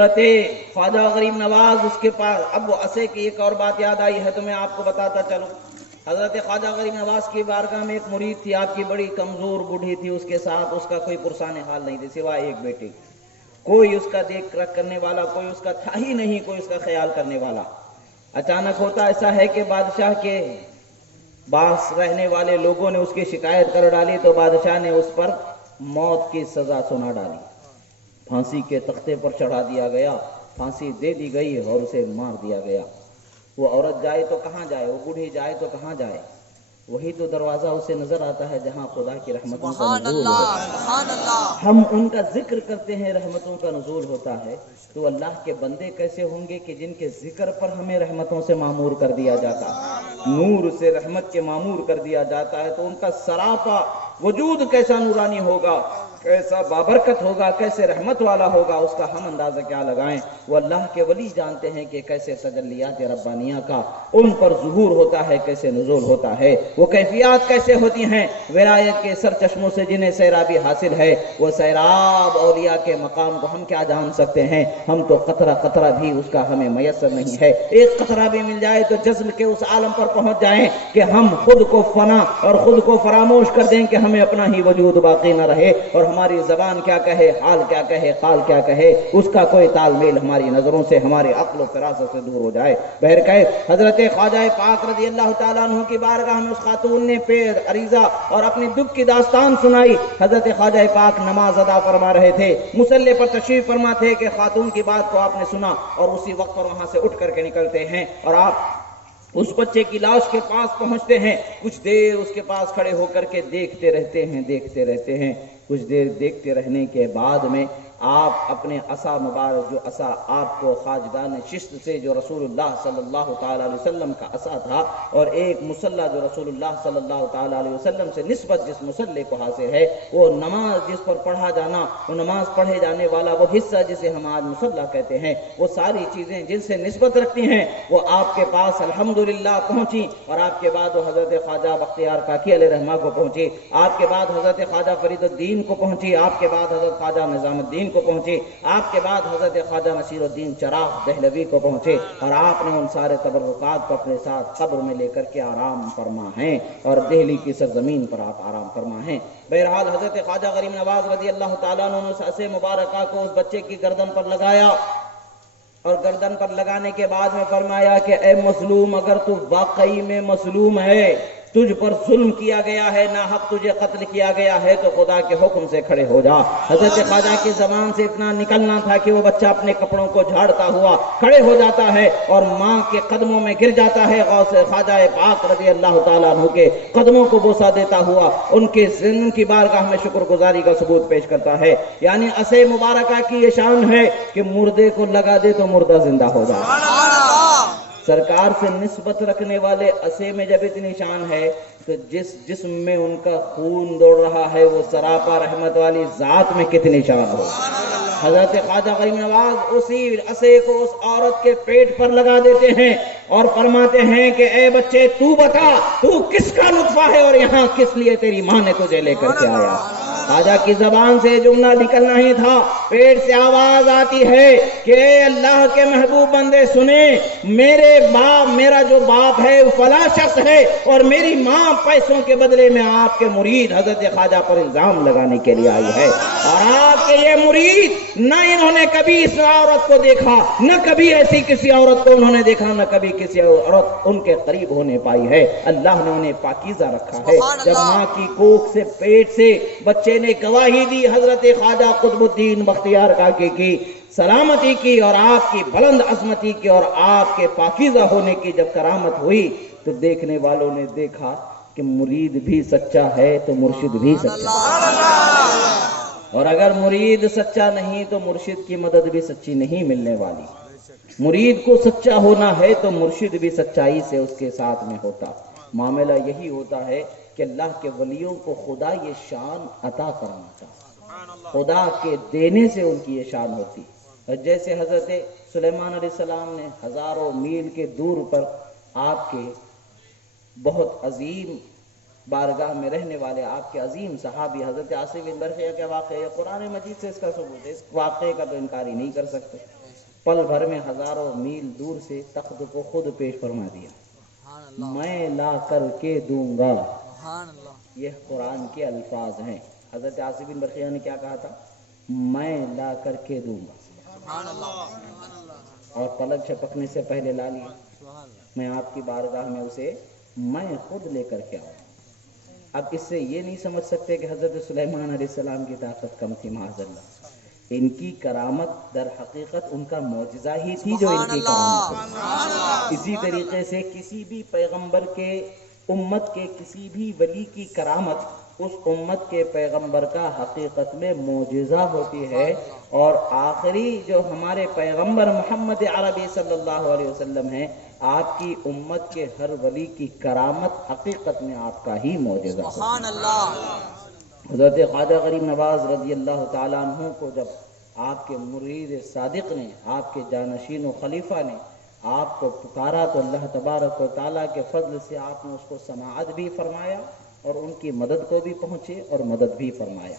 حضرت خواجہ غریب نواز اس کے پاس، اب وہ عصے کی ایک اور بات یاد آئی ہے تو میں آپ کو بتاتا چلوں۔ حضرت خواجہ غریب نواز کی بارگاہ میں ایک مرید تھی، آپ کی بڑی کمزور بوڑھی تھی، اس کے ساتھ اس کا کوئی پرسان حال نہیں تھی سوائے ایک بیٹے، کوئی اس کا دیکھ رکھ کرنے والا، کوئی اس کا تھا ہی نہیں، کوئی اس کا خیال کرنے والا۔ اچانک ہوتا ایسا ہے کہ بادشاہ کے پاس رہنے والے لوگوں نے اس کی شکایت کر ڈالی تو بادشاہ نے اس پر موت کی سزا سنا ڈالی، پھانسی کے تختے پر چڑھا دیا گیا، پھانسی دے دی گئی اور اسے مار دیا گیا۔ وہ عورت جائے تو کہاں جائے، وہ بوڑھی جائے تو کہاں جائے، وہی تو دروازہ اسے نظر آتا ہے جہاں خدا کی رحمتوں کا نزول ہے۔ ہم ان کا ذکر کرتے ہیں، رحمتوں کا نزول ہوتا ہے، تو اللہ کے بندے کیسے ہوں گے کہ جن کے ذکر پر ہمیں رحمتوں سے معمور کر دیا جاتا ہے، نور سے رحمت کے معمور کر دیا جاتا ہے، تو ان کا سراپا وجود کیسا نورانی ہوگا، کیسا بابرکت ہوگا، کیسے رحمت والا ہوگا، اس کا ہم اندازہ کیا لگائیں۔ وہ اللہ کے ولی جانتے ہیں کہ کیسے تجلیات ربانیہ کا ان پر ظہور ہوتا ہے، کیسے نزول ہوتا ہے، وہ کیفیات کیسے ہوتی ہیں۔ ولایت کے سر چشموں سے جنہیں سیرابی حاصل ہے، وہ سیراب اولیاء کے مقام کو ہم کیا جان سکتے ہیں، ہم تو قطرہ قطرہ بھی اس کا ہمیں میسر نہیں ہے۔ ایک قطرہ بھی مل جائے تو جذب کے اس عالم پر پہنچ جائیں کہ ہم خود کو فنا اور خود کو فراموش کر دیں کہ ہمیں اپنا ہی وجود باقی نہ رہے، اور ہماری زبان کیا کہے، حال کیا کہے، قال کیا کہے، اس کا کوئی تال میل ہماری نظروں سے، ہماری عقل و فراست سے دور ہو جائے۔ بہرکیف حضرت خواجہ پاک رضی اللہ تعالیٰ عنہ کی بارگاہ میں اس خاتون نے عریضہ اور اپنی دکھ کی داستان سنائی۔ حضرت خواجہ پاک نماز ادا فرما رہے تھے، مصلی پر تشریف فرما تھے کہ خاتون کی بات کو آپ نے سنا اور اسی وقت پر وہاں سے اٹھ کر کے نکلتے ہیں اور آپ اس بچے کی لاش کے پاس پہنچتے ہیں، کچھ دیر اس کے پاس کھڑے ہو کر کے دیکھتے رہتے ہیں۔ کچھ دیر دیکھتے رہنے کے بعد میں آپ اپنے عصا مبارک، جو عصا آپ کو خواجگان شست سے، جو رسول اللہ صلی اللہ تعالیٰ علیہ وسلم کا عصا تھا، اور ایک مصلی جو رسول اللہ صلی اللہ تعالیٰ علیہ وسلم سے نسبت جس مصلی کو حاصل ہے، وہ نماز جس پر پڑھا جانا، وہ نماز پڑھے جانے والا وہ حصہ جسے ہم آج مصلی کہتے ہیں، وہ ساری چیزیں جن سے نسبت رکھتی ہیں وہ آپ کے پاس الحمدللہ پہنچی، اور آپ کے بعد وہ حضرت خواجہ بختیار کاکی علیہ رحمہ کو پہنچی، آپ کے بعد حضرت خواجہ فرید الدین کو پہنچی، آپ کے بعد حضرت خواجہ نظام الدین کو پہنچی، آپ کے بعد حضرت خواجہ نصیر الدین چراغ دہلوی کو پہنچے، اور آپ نے ان سارے تبرکات کو اپنے ساتھ قبر میں لے کر کے آرام فرما ہیں، اور دہلی کی سرزمین پر آپ آرام فرما ہیں۔ بہرحال حضرت خواجہ غریب نواز رضی اللہ تعالیٰ عنہ نے اس عصا مبارکہ کو اس بچے کی گردن پر لگایا، اور گردن پر لگانے کے بعد میں فرمایا کہ اے مظلوم، اگر تو واقعی میں مظلوم ہے، تجھ پر ظلم کیا گیا ہے، ناحق تجھے قتل کیا گیا ہے، تو خدا کے حکم سے کھڑے ہو جا۔ حضرت خواجہ کی زبان سے اتنا نکلنا تھا کہ وہ بچہ اپنے کپڑوں کو جھاڑتا ہوا کھڑے ہو جاتا ہے اور ماں کے قدموں میں گر جاتا ہے، غوث خواجہ پاک رضی اللہ تعالیٰ عنہ کے قدموں کو بوسہ دیتا ہوا ان کی بارگاہ میں شکر گزاری کا ثبوت پیش کرتا ہے۔ یعنی عصا مبارکہ کی یہ شان ہے کہ مردے کو لگا دے تو مردہ زندہ ہو جائے۔ سرکار سے نسبت رکھنے والے عصے میں جب اتنی شان ہے تو جس جسم میں ان کا خون دوڑ رہا ہے وہ سراپا رحمت والی ذات میں کتنی شان ہو۔ حضرت خواجہ غریب نواز اسی عصے کو اس عورت کے پیٹ پر لگا دیتے ہیں اور فرماتے ہیں کہ اے بچے تو بتا، تو کس کا نطفہ ہے اور یہاں کس لیے تیری ماں نے تجھے لے کر کے آیا۔ خواجہ کی زبان سے جملہ نکلنا ہی تھا، پیٹ سے آواز آتی ہے کہ اے اللہ کے محبوب بندے سنیں، میرا جو باپ ہے وہ فلاں شخص ہے، اور میری ماں پیسوں کے بدلے میں آپ کے مرید حضرت خواجہ پر الزام لگانے کے لیے آئی ہے، اور آپ کے یہ مرید نہ انہوں نے کبھی اس عورت کو دیکھا، نہ کبھی ایسی کسی عورت کو انہوں نے دیکھا، نہ کبھی کسی عورت ان کے قریب ہونے پائی ہے۔ اللہ نے انہیں پاکیزہ رکھا ہے۔ جب ماں کی کوکھ سے، پیٹ سے بچے نے گواہی دی حضرت خواجہ قطب الدین بختیار کاکی کی سلامتی کی اور آپ کی بلند عظمتی کی اور آپ کے پاکیزہ ہونے کی جب کرامت ہوئی تو دیکھنے والوں نے دیکھا کہ مرید بھی سچا ہے تو مرشد بھی سچا ہے، اور اگر مرید سچا نہیں تو مرشد کی مدد بھی سچی نہیں ملنے والی۔ مرید کو سچا ہونا ہے تو مرشد بھی سچائی سے اس کے ساتھ میں ہوتا۔ معاملہ یہی ہوتا ہے کہ اللہ کے ولیوں کو خدا یہ شان عطا فرماتا، خدا کے دینے سے ان کی یہ شان ہوتی۔ جیسے حضرت سلیمان علیہ السلام نے ہزاروں میل کے دور پر آپ کے بہت عظیم بارگاہ میں رہنے والے آپ کے عظیم صحابی حضرت آصف بن برخیہ کے واقعے، قرآن مجید سے اس کا ثبوت ہے، اس واقعے کا تو انکار ہی نہیں کر سکتے۔ پل بھر میں ہزاروں میل دور سے تخت کو خود پیش فرما دیا، میں لا کر کے دوں گا۔ یہ قرآن کے الفاظ ہیں۔ حضرت آصف بن برقیہ نے کیا کہا تھا؟ میں لا کر کے دوں گا، اور پلک جھپکنے سے پہلے لا لیا۔ میں آپ کی بارگاہ میں اسے میں خود لے کر کے آؤں۔ اب اس سے یہ نہیں سمجھ سکتے کہ حضرت سلیمان علیہ السلام کی طاقت کم تھی، معاذ اللہ۔ ان کی کرامت در حقیقت ان کا معجزہ ہی تھی جو ان کی کرامت تھی۔ اسی طریقے سے کسی بھی پیغمبر کے امت کے کسی بھی ولی کی کرامت اس امت کے پیغمبر کا حقیقت میں معجزہ ہوتی ہے، اور آخری جو ہمارے پیغمبر محمد عربی صلی اللہ علیہ وسلم ہیں، آپ کی امت کے ہر ولی کی کرامت حقیقت میں آپ کا ہی معجزہ ہوتی ہے۔ حضرت خواجہ غریب نواز رضی اللہ تعالیٰ عنہ کو جب آپ کے مرید صادق نے، آپ کے جانشین و خلیفہ نے آپ کو پکارا تو اللہ تبارک و تعالیٰ کے فضل سے آپ نے اس کو سماعت بھی فرمایا اور ان کی مدد کو بھی پہنچے اور مدد بھی فرمایا۔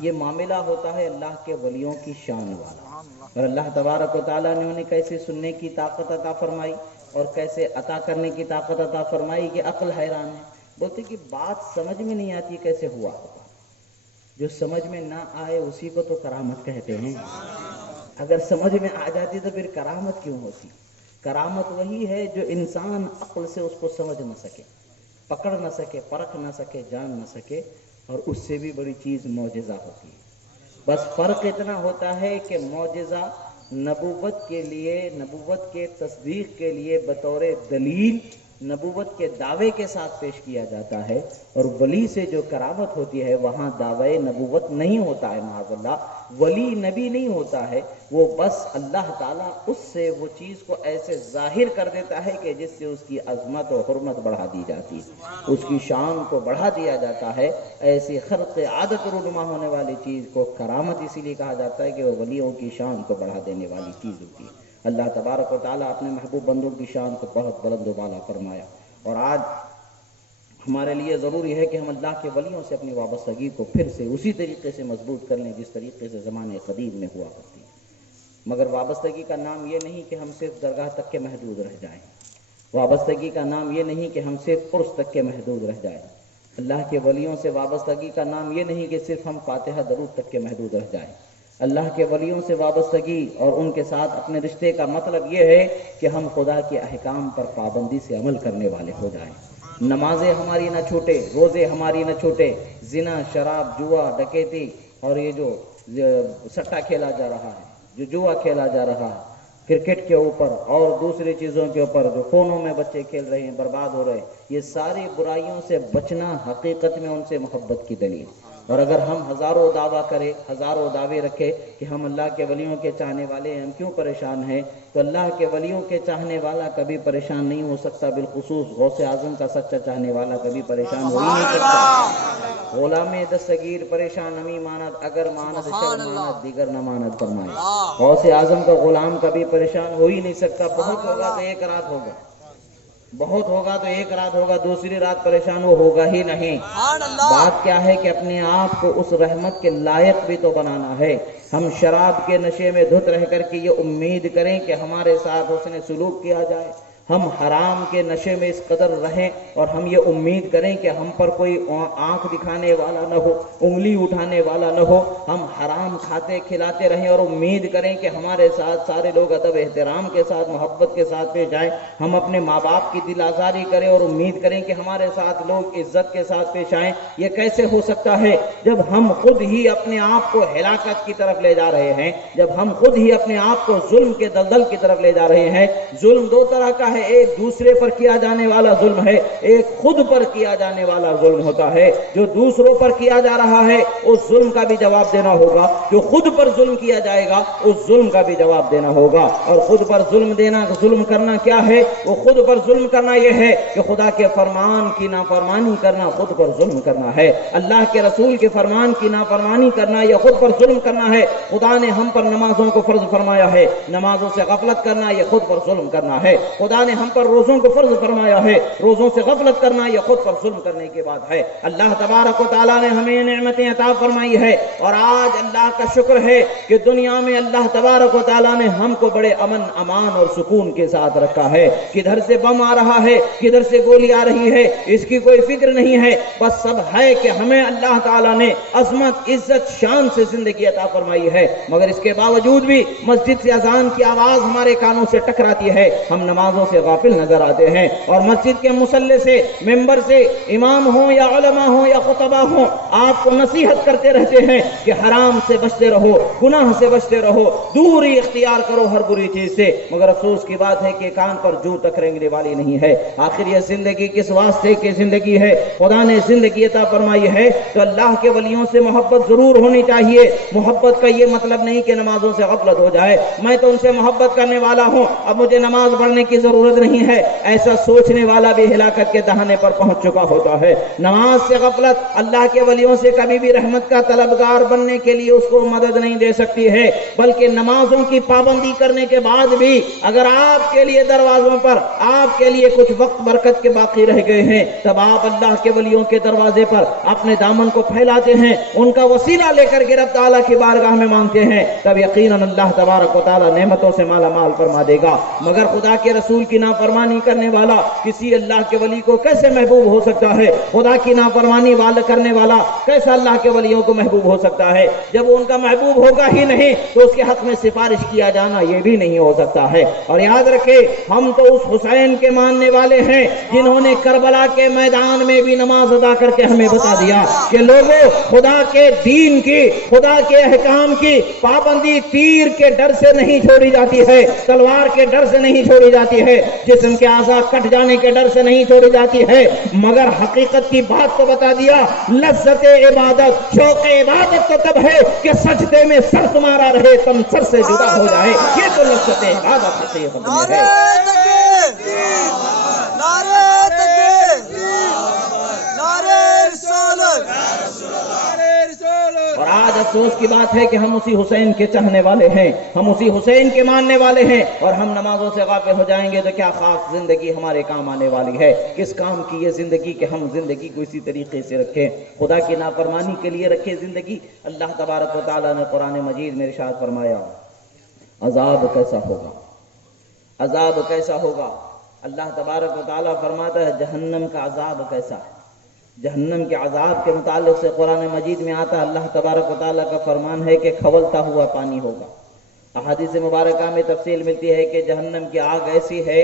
یہ معاملہ ہوتا ہے اللہ کے ولیوں کی شان والا، اور اللہ تبارک و تعالیٰ نے انہیں کیسے سننے کی طاقت عطا فرمائی اور کیسے عطا کرنے کی طاقت عطا فرمائی کہ عقل حیران ہے۔ بولتے کہ بات سمجھ میں نہیں آتی کیسے ہوا ہوگا، جو سمجھ میں نہ آئے اسی کو تو کرامت کہتے ہیں۔ اگر سمجھ میں آ جاتی تو پھر کرامت کیوں ہوتی؟ کرامت وہی ہے جو انسان عقل سے اس کو سمجھ نہ سکے، پکڑ نہ سکے، پرکھ نہ سکے، جان نہ سکے، اور اس سے بھی بڑی چیز معجزہ ہوتی ہے۔ بس فرق اتنا ہوتا ہے کہ معجزہ نبوت کے لیے، نبوت کے تصدیق کے لیے بطور دلیل نبوت کے دعوے کے ساتھ پیش کیا جاتا ہے، اور ولی سے جو کرامت ہوتی ہے وہاں دعوے نبوت نہیں ہوتا ہے، معاذ اللہ۔ ولی نبی نہیں ہوتا ہے، وہ بس اللہ تعالیٰ اس سے وہ چیز کو ایسے ظاہر کر دیتا ہے کہ جس سے اس کی عظمت و حرمت بڑھا دی جاتی ہے، اس کی شان کو بڑھا دیا جاتا ہے۔ ایسی خرق عادت رونما ہونے والی چیز کو کرامت اسی لیے کہا جاتا ہے کہ وہ ولیوں کی شان کو بڑھا دینے والی چیز ہوتی ہے۔ اللہ تبارک و تعالیٰ اپنے محبوب بندوں کی شان کو بہت بلند و بالا فرمایا، اور آج ہمارے لیے ضروری ہے کہ ہم اللہ کے ولیوں سے اپنی وابستگی کو پھر سے اسی طریقے سے مضبوط کر لیں جس طریقے سے زمانے قدیم میں ہوا کرتی ہے۔ مگر وابستگی کا نام یہ نہیں کہ ہم صرف درگاہ تک کے محدود رہ جائیں، وابستگی کا نام یہ نہیں کہ ہم صرف عرس تک کے محدود رہ جائیں، اللہ کے ولیوں سے وابستگی کا نام یہ نہیں کہ صرف ہم فاتحہ درود تک کے محدود رہ جائیں۔ اللہ کے ولیوں سے وابستگی اور ان کے ساتھ اپنے رشتے کا مطلب یہ ہے کہ ہم خدا کے احکام پر پابندی سے عمل کرنے والے ہو جائیں، نمازیں ہماری نہ چھوٹے، روزے ہماری نہ چھوٹے، زنا، شراب، جوا، ڈکیتی اور یہ جو سٹا کھیلا جا رہا ہے، جو جوا کھیلا جا رہا ہے کرکٹ کے اوپر اور دوسری چیزوں کے اوپر، جو فونوں میں بچے کھیل رہے ہیں، برباد ہو رہے ہیں، یہ ساری برائیوں سے بچنا حقیقت میں ان سے محبت کی دلیل۔ اور اگر ہم ہزاروں دعویٰ کریں، ہزاروں دعوے رکھے کہ ہم اللہ کے ولیوں کے چاہنے والے ہیں، ہم کیوں پریشان ہیں؟ تو اللہ کے ولیوں کے چاہنے والا کبھی پریشان نہیں ہو سکتا، بالخصوص غوث اعظم کا سچا چاہنے والا کبھی پریشان ہو ہی نہیں سکتا۔ غلام دستگیر پریشان ہمیں ماند، اگر ماند شر ماند دیگر نہ ماند فرمائے۔ غوث اعظم کا غلام کبھی پریشان ہو ہی نہیں سکتا، بہت ہوگا تو ایک رات ہوگا، بہت ہوگا تو ایک رات ہوگا، دوسری رات پریشان وہ ہوگا ہی نہیں۔ بات کیا ہے کہ اپنے آپ کو اس رحمت کے لائق بھی تو بنانا ہے۔ ہم شراب کے نشے میں دھت رہ کر کے یہ امید کریں کہ ہمارے ساتھ اس نے سلوک کیا جائے، ہم حرام کے نشے میں اس قدر رہیں اور ہم یہ امید کریں کہ ہم پر کوئی آنکھ دکھانے والا نہ ہو، انگلی اٹھانے والا نہ ہو، ہم حرام کھاتے کھلاتے رہیں اور امید کریں کہ ہمارے ساتھ سارے لوگ ادب احترام کے ساتھ، محبت کے ساتھ پیش آئیں، ہم اپنے ماں باپ کی دل آزاری کریں اور امید کریں کہ ہمارے ساتھ لوگ عزت کے ساتھ پیش آئیں۔ یہ کیسے ہو سکتا ہے جب ہم خود ہی اپنے آپ کو ہلاکت کی طرف لے جا رہے ہیں، جب ہم خود ہی اپنے آپ کو ظلم کے دلدل کی طرف لے جا رہے ہیں؟ ظلم دو طرح کا ہے، ایک دوسرے پر کیا جانے والا ظلم ہے، ایک خود پر کیا جانے والا ظلم ہوتا ہے۔ جو دوسروں پر کیا جا رہا ہے اس ظلم کا بھی جواب دینا ہوگا، جو خود پر ظلم کیا جائے گا اس ظلم کا بھی جواب دینا ہوگا۔ اور خود پر ظلم کرنا کیا ہے؟ وہ خود پر ظلم کرنا یہ ہے کہ خدا کے فرمان کی نافرمانی کرنا خود پر ظلم کرنا ہے، اللہ کے رسول کے فرمان کی نافرمانی کرنا یہ خود پر ظلم کرنا ہے۔ خدا نے ہم پر نمازوں کو فرض فرمایا ہے، نمازوں سے غفلت کرنا یہ خود پر ظلم کرنا ہے۔ خدا نے ہم پر روزوں کو فرض فرمایا ہے، روزوں سے غفلت کرنا یہ خود پر ظلم کرنے کی بات ہے۔ اللہ تبارک و تعالیٰ نے ہمیں نعمتیں عطا فرمائی ہے، اور آج اللہ کا شکر ہے کہ دنیا میں اللہ تبارک و تعالیٰ نے ہم کو بڑے امن امان اور سکون کے ساتھ رکھا ہے۔ کدھر سے بم آ رہا ہے، کدھر سے گولی آ رہی ہے، اس کی کوئی فکر نہیں ہے، بس سب ہے کہ ہمیں اللہ تعالیٰ نے عظمت عزت شان سے زندگی عطا فرمائی ہے، مگر اس کے باوجود بھی مسجد سے اذان کی آواز ہمارے کانوں سے ٹکراتی ہے، ہم نمازوں سے غافل نظر آتے ہیں، اور مسجد کے مصلی سے، ممبر سے، امام ہوں یا علماء ہوں یا خطبہ ہوں، آپ کو نصیحت کرتے رہتے ہیں کہ حرام سے بچتے رہو، گناہ سے بچتے رہو، دوری اختیار کرو ہر بری چیز سے، مگر افسوس کی بات ہے کہ کان پر جو تک رینگنے والی نہیں ہے۔ آخر یہ زندگی کس واسطے کی زندگی ہے؟ خدا نے زندگی عطا فرمائی ہے تو اللہ کے ولیوں سے محبت ضرور ہونی چاہیے۔ محبت کا یہ مطلب نہیں کہ نمازوں سے غفلت ہو جائے، میں تو ان سے محبت کرنے والا ہوں، اب مجھے نماز پڑھنے کی ضرورت نہیں ہے، ایسا سوچنے والا بھی ہلاکت کے دہانے پر پہنچ چکا ہوتا ہے۔ نماز سے غفلت اللہ کے ولیوں سے کبھی بھی رحمت کا طلبگار بننے کے لیے اس کو مدد نہیں دے سکتی ہے، بلکہ نمازوں کی پابندی کرنے کے بعد بھی اگر آپ کے لیے دروازوں پر آپ کے لیے کچھ وقت برکت کے باقی رہ گئے ہیں، تب آپ اللہ کے ولیوں کے دروازے پر اپنے دامن کو پھیلاتے ہیں، ان کا وسیلہ لے کر کے رب تعالیٰ کی بارگاہ میں مانگتے ہیں، تب یقیناً اللہ تبارک و تعالیٰ نعمتوں سے مالا مال فرما دے گا۔ مگر خدا کے رسول کی نافرمانی کرنے والا کسی اللہ کے ولی کو کیسے محبوب ہو سکتا ہے؟ خدا کی نافرمانی کرنے والا کیسا اللہ کے ولیوں کو محبوب ہو سکتا ہے؟ جب وہ ان کا محبوب ہوگا ہی نہیں تو اس کے حق میں سفارش کیا جانا یہ بھی نہیں ہو سکتا ہے۔ اور یاد رکھے، ہم تو اس حسین کے ماننے والے ہیں جنہوں نے کربلا کے میدان میں بھی نماز ادا کر کے ہمیں بتا دیا کہ لوگوں، خدا کے دین کی، خدا کے احکام کی پابندی تیر کے ڈر سے نہیں چھوڑی جاتی ہے، تلوار کے ڈر سے نہیں چھوڑی جاتی ہے، جسم کے اعضاء کٹ جانے کے ڈر سے نہیں چھوڑی جاتی ہے، مگر حقیقت کی بات تو بتا دیا۔ لذت عبادت، شوق عبادت تو تب ہے کہ سجدے میں سر تمہارا رہے، تن سر سے جدا ہو جائے، یہ تو لذت عبادت حقیقت میں ہے۔ اور آج افسوس کی بات ہے کہ ہم اسی حسین کے چاہنے والے ہیں، ہم اسی حسین کے ماننے والے ہیں، اور ہم نمازوں سے غافل ہو جائیں گے تو کیا خاص زندگی ہمارے کام آنے والی ہے؟ کس کام کی یہ زندگی کہ ہم زندگی کو اسی طریقے سے رکھیں، خدا کی نافرمانی کے لیے رکھیں زندگی؟ اللہ تبارک و تعالیٰ نے قرآن مجید میں ارشاد فرمایا، عذاب کیسا ہوگا، عذاب کیسا ہوگا۔ اللہ تبارک و تعالیٰ فرماتا ہے جہنم کا عذاب کیسا ہے۔ جہنم کے عذاب کے متعلق سے قرآن مجید میں آتا ہے، اللہ تبارک و تعالیٰ کا فرمان ہے کہ کھولتا ہوا پانی ہوگا۔ احادیث مبارکہ میں تفصیل ملتی ہے کہ جہنم کی آگ ایسی ہے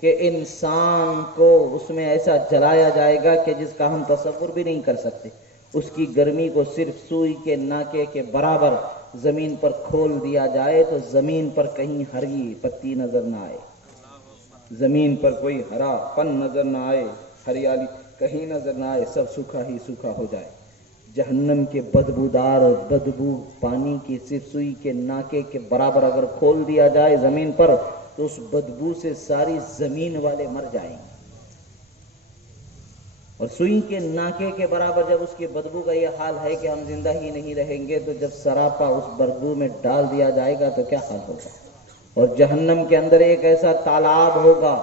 کہ انسان کو اس میں ایسا جلایا جائے گا کہ جس کا ہم تصور بھی نہیں کر سکتے۔ اس کی گرمی کو صرف سوئی کے ناکے کے برابر زمین پر کھول دیا جائے تو زمین پر کہیں ہری پتی نظر نہ آئے، زمین پر کوئی ہرا پن نظر نہ آئے، ہریالی کہیں نظر نہ آئے، سب سوکھا ہی سوکھا ہو جائے۔ جہنم کے بدبودار بدبو پانی کی صرف سوئی کے ناکے کے برابر اگر کھول دیا جائے زمین پر تو اس بدبو سے ساری زمین والے مر جائیں گے، اور سوئی کے ناکے کے برابر جب اس کی بدبو کا یہ حال ہے کہ ہم زندہ ہی نہیں رہیں گے، تو جب سراپا اس بدبو میں ڈال دیا جائے گا تو کیا حال ہوگا۔ اور جہنم کے اندر ایک ایسا تالاب ہوگا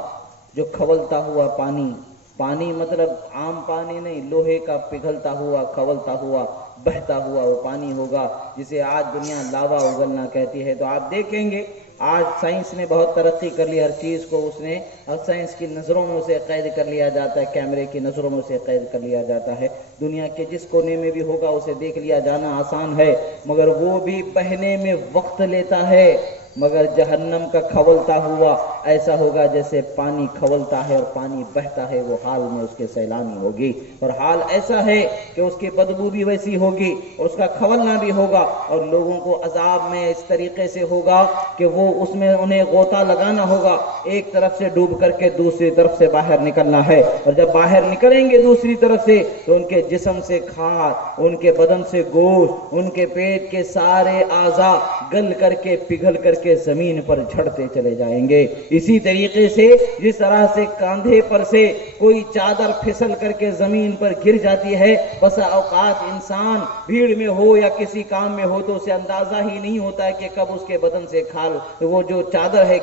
جو کھولتا ہوا پانی، پانی مطلب عام پانی نہیں، لوہے کا پگھلتا ہوا کھولتا ہوا بہتا ہوا وہ پانی ہوگا، جسے آج دنیا لاوا اگلنا کہتی ہے۔ تو آپ دیکھیں گے آج سائنس نے بہت ترقی کر لی، ہر چیز کو اس نے اور سائنس کی نظروں میں اسے قید کر لیا جاتا ہے، کیمرے کی نظروں میں اسے قید کر لیا جاتا ہے، دنیا کے جس کونے میں بھی ہوگا اسے دیکھ لیا جانا آسان ہے، مگر وہ بھی بہنے میں وقت لیتا ہے۔ مگر جہنم کا کھولتا ہوا ایسا ہوگا جیسے پانی کھولتا ہے اور پانی بہتا ہے، وہ حال میں اس کے سیلانی ہوگی، اور حال ایسا ہے کہ اس کی بدبو بھی ویسی ہوگی اور اس کا کھولنا بھی ہوگا، اور لوگوں کو عذاب میں اس طریقے سے ہوگا کہ وہ اس میں انہیں غوطہ لگانا ہوگا، ایک طرف سے ڈوب کر کے دوسری طرف سے باہر نکلنا ہے، اور جب باہر نکلیں گے دوسری طرف سے تو ان کے جسم سے کھال، ان کے بدن سے گوشت، ان کے پیٹ کے سارے اعضاء گل کر کے پگھل کر کے کے زمین پر جھڑتے چلے جائیں گے۔ اسی طریقے سے جس طرح سے کاندھے پر سے کوئی چادر پھسل کر کے زمین پر گر جاتی ہے، بسا اوقات انسان بھیڑ میں ہو یا کسی کام میں ہو تو اسے اندازہ ہی نہیں ہوتا ہے کہ کب اس کے بدن سے کھال وہ جو چادر ہے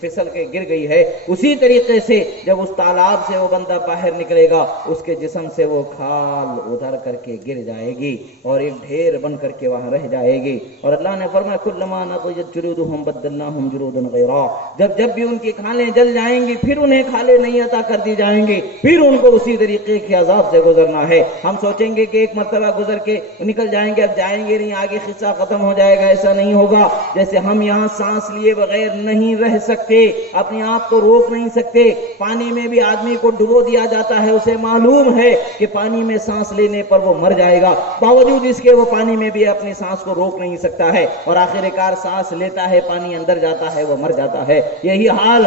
پھسل کے گر گئی ہے۔ اسی طریقے سے جب اس تالاب سے وہ بندہ باہر نکلے گا، اس کے جسم سے وہ کھال ادھر کر کے گر جائے گی اور ایک ڈھیر بن کر کے وہاں رہ جائے گی۔ اور اللہ نے فرمایا کلما نضجت جلودهم بدلناهم جلودا غیرها، جب بھی ان کی کھالیں جل جائیں گی پھر انہیں کھالیں نہیں عطا کر دی جائیں گی، پھر ان کو اسی طریقے کے عذاب سے گزرنا ہے۔ ہم سوچیں گے کہ ایک مرتبہ گزر کے نکل جائیں گے، اب جائیں گے نہیں، آگے قصہ ختم ہو جائے گا، ایسا نہیں ہوگا۔ جیسے ہم یہاں سانس لیے بغیر نہیں رہ سکتے، اپنے آپ کو روک نہیں سکتے، پانی میں بھی آدمی کو ڈبو دیا جاتا ہے، اسے معلوم ہے کہ پانی میں سانس لینے پر وہ مر جائے گا، باوجود اس کے وہ پانی میں بھی اپنی سانس کو روک نہیں سکتا ہے، اور آخر کار سانس لیتا ہے، پانی اندر جاتا ہے، وہ مر جاتا ہے۔ یہی حال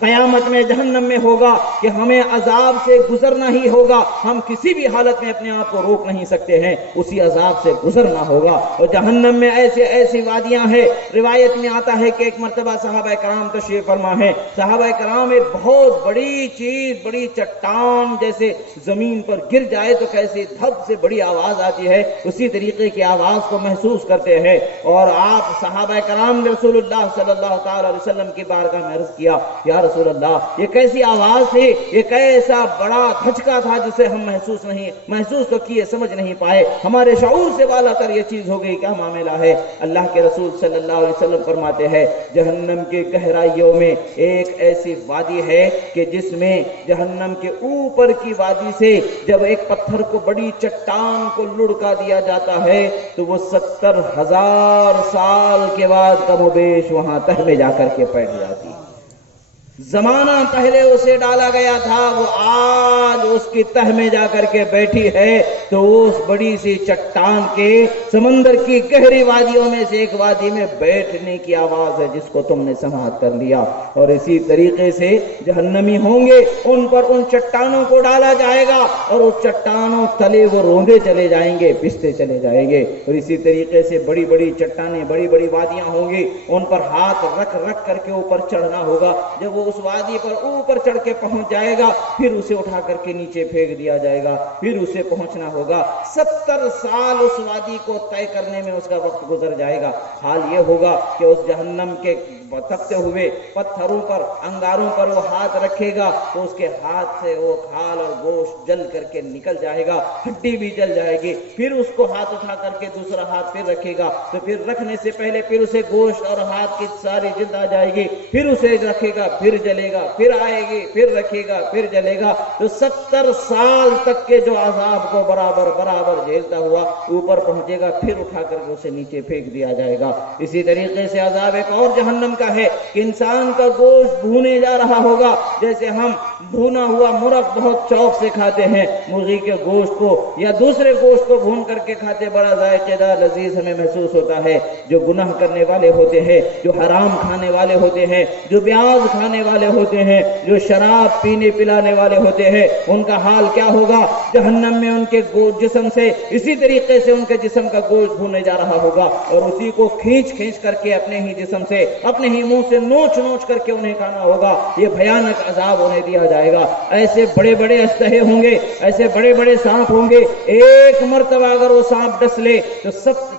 قیامت میں جہنم میں ہوگا کہ ہمیں عذاب سے گزرنا ہی ہوگا، ہم کسی بھی حالت میں اپنے آپ کو روک نہیں سکتے ہیں، اسی عذاب سے گزرنا ہوگا۔ اور جہنم میں ایسی وادیاں ہیں، روایت میں آتا ہے کہ ایک مرتبہ صحابہ کرام تشریف فرما ہے، صحابہ کرام ایک بہت بڑی چیز، بڑی چٹان جیسے زمین پر گر جائے تو کیسی دھب سے بڑی آواز آتی ہے، اسی طریقے کی آواز کو محسوس کرتے ہیں، اور آپ صحابہ کرام نے رسول اللہ صلی اللہ تعالی علیہ وسلم کی بارگاہ میں عرض کیا، یا رسول اللہ یہ کیسی آواز تھی، یہ کیسا بڑا دھچکا تھا جسے ہم محسوس تو کیے، سمجھ نہیں پائے، ہمارے شعور سے بالا تر یہ چیز ہو گئی، کیا معاملہ ہے؟ اللہ کے رسول صلی اللہ علیہ وسلم فرماتے ہیں جہنم کے گہرائیوں میں ایک ایسی وادی ہے کہ جس میں جہنم کے اوپر کی وادی سے جب ایک پتھر کو، بڑی چٹان کو لڑکا دیا جاتا ہے تو وہ 70,000 سال کے بعد کم و بیش وہاں تہ میں جا کر کے بیٹھ جاتی ہے۔ زمانہ پہلے اسے ڈالا گیا تھا، وہ آج اس کی تہ میں جا کر کے بیٹھی ہے، تو اس بڑی سی چٹان کے سمندر کی گہری وادیوں میں سے ایک وادی میں بیٹھنے کی آواز ہے جس کو تم نے سماعت کر لیا۔ اور اسی طریقے سے جہنمی ہوں گے، ان پر ان چٹانوں کو ڈالا جائے گا اور اس چٹانوں تلے وہ روندے چلے جائیں گے، پستے چلے جائیں گے۔ اور اسی طریقے سے بڑی بڑی چٹانیں، بڑی بڑی وادیاں ہوں گی، ان پر ہاتھ رکھ رکھ کر کے اوپر چڑھنا ہوگا۔ جب وہ اس وادی پر اوپر چڑھ کے پہنچ جائے گا پھر اسے اٹھا کر کے نیچے پھینک دیا جائے گا، پھر اسے پہنچنا ہوگا۔ 70 سال اس وادی کو طے کرنے میں اس کا وقت گزر جائے گا۔ حال یہ ہوگا کہ اس جہنم کے تپتے ہوئے پتھروں پر، انگاروں پر وہ ہاتھ رکھے گا تو اس کے ہاتھ سے وہ کھال اور گوشت جل کر کے نکل جائے گا، ہڈی بھی جل جائے گی۔ پھر اس کو ہاتھ اٹھا کر کے دوسرا ہاتھ پھر رکھے گا تو پھر رکھنے سے پہلے پھر اسے گوشت اور ہاتھ کی ساری جلد آ جائے گی، پھر اسے رکھے گا، پھر جلے گا، پھر آئے گی، پھر رکھے گا، پھر جلے گا، تو 70 سال تک کے جو عذاب کو برابر برابر جھیلتا ہوا اوپر پہنچے گا، پھر اٹھا کر کے اسے نیچے پھینک دیا جائے گا۔ اسی طریقے سے عذاب ایک اور جہنم کا ہے کہ انسان کا گوشت بھونے جا رہا ہوگا، جیسے ہم بھونا ہوا مرغ بہت شوق سے کھاتے ہیں، مرغی کے گوشت کو یا دوسرے گوشت کو بھون کر کے کھاتے، بڑا ذائقے دار لذیذ ہمیں محسوس ہوتا ہے۔ جو گناہ کرنے والے ہوتے ہیں، جو حرام کھانے والے ہوتے ہیں، جو پیاز کھانے والے ہوتے ہیں، جو شراب پینے پلانے والے ہوتے ہیں، ان کا حال کیا ہوگا؟ جہنم میں ان کے جسم سے اسی طریقے سے ان کے جسم کا گوشت بھونے جا رہا ہوگا اور اسی کو کھینچ کھینچ کر کے اپنے ہی جسم سے، اپنے ہی منہ سے نوچ نوچ کر کے انہیں کھانا ہوگا۔ یہ بھیانک عذاب انہیں دیا جائے گا۔ ایسے بڑے بڑے اسلحے ہوں گے، ایسے بڑے بڑے سانپ ہوں گے، ایک مرتبہ اگر وہ سانپ ڈس لے تو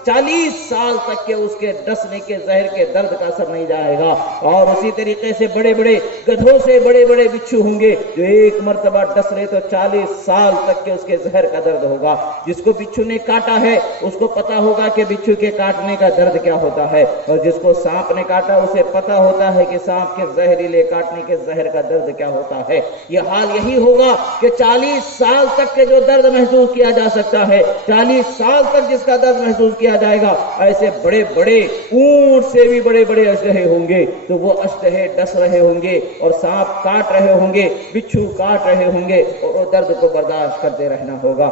40 سال تک کے اس کے ڈسنے کے زہر کے درد کا اثر نہیں جائے گا۔ اور اسی طریقے سے بڑے بڑے گدھوں سے بڑے بڑے بچھو ہوں گے جو ایک مرتبہ ڈس لے تو 40 سال تک کے اس کے زہر کا درد ہوگا۔ جس کو بچھو نے کاٹا ہے اس کو پتا ہوگا کہ بچھو کے کاٹنے کا درد کیا ہوتا ہے، اور جس کو سانپ نے کاٹا اسے پتا ہوتا ہے کہ سانپ کے زہریلے کاٹنے کے زہر کا درد کیا ہوتا ہے۔ یہ حال یہی ہوگا کہ 40 سال تک کے جو درد محسوس کیا جا سکتا ہے، 40 سال تک جس کا درد محسوس کیا جائے گا، ایسے بڑے بڑے اونٹ سے بھی بڑے بڑے اشتہے ہوں گے تو وہ اشتہے ڈس رہے ہوں گے اور سانپ کاٹ رہے ہوں گے، بچھو کاٹ رہے ہوں گے، اور وہ درد کو برداشت کرتے رہنا ہوگا۔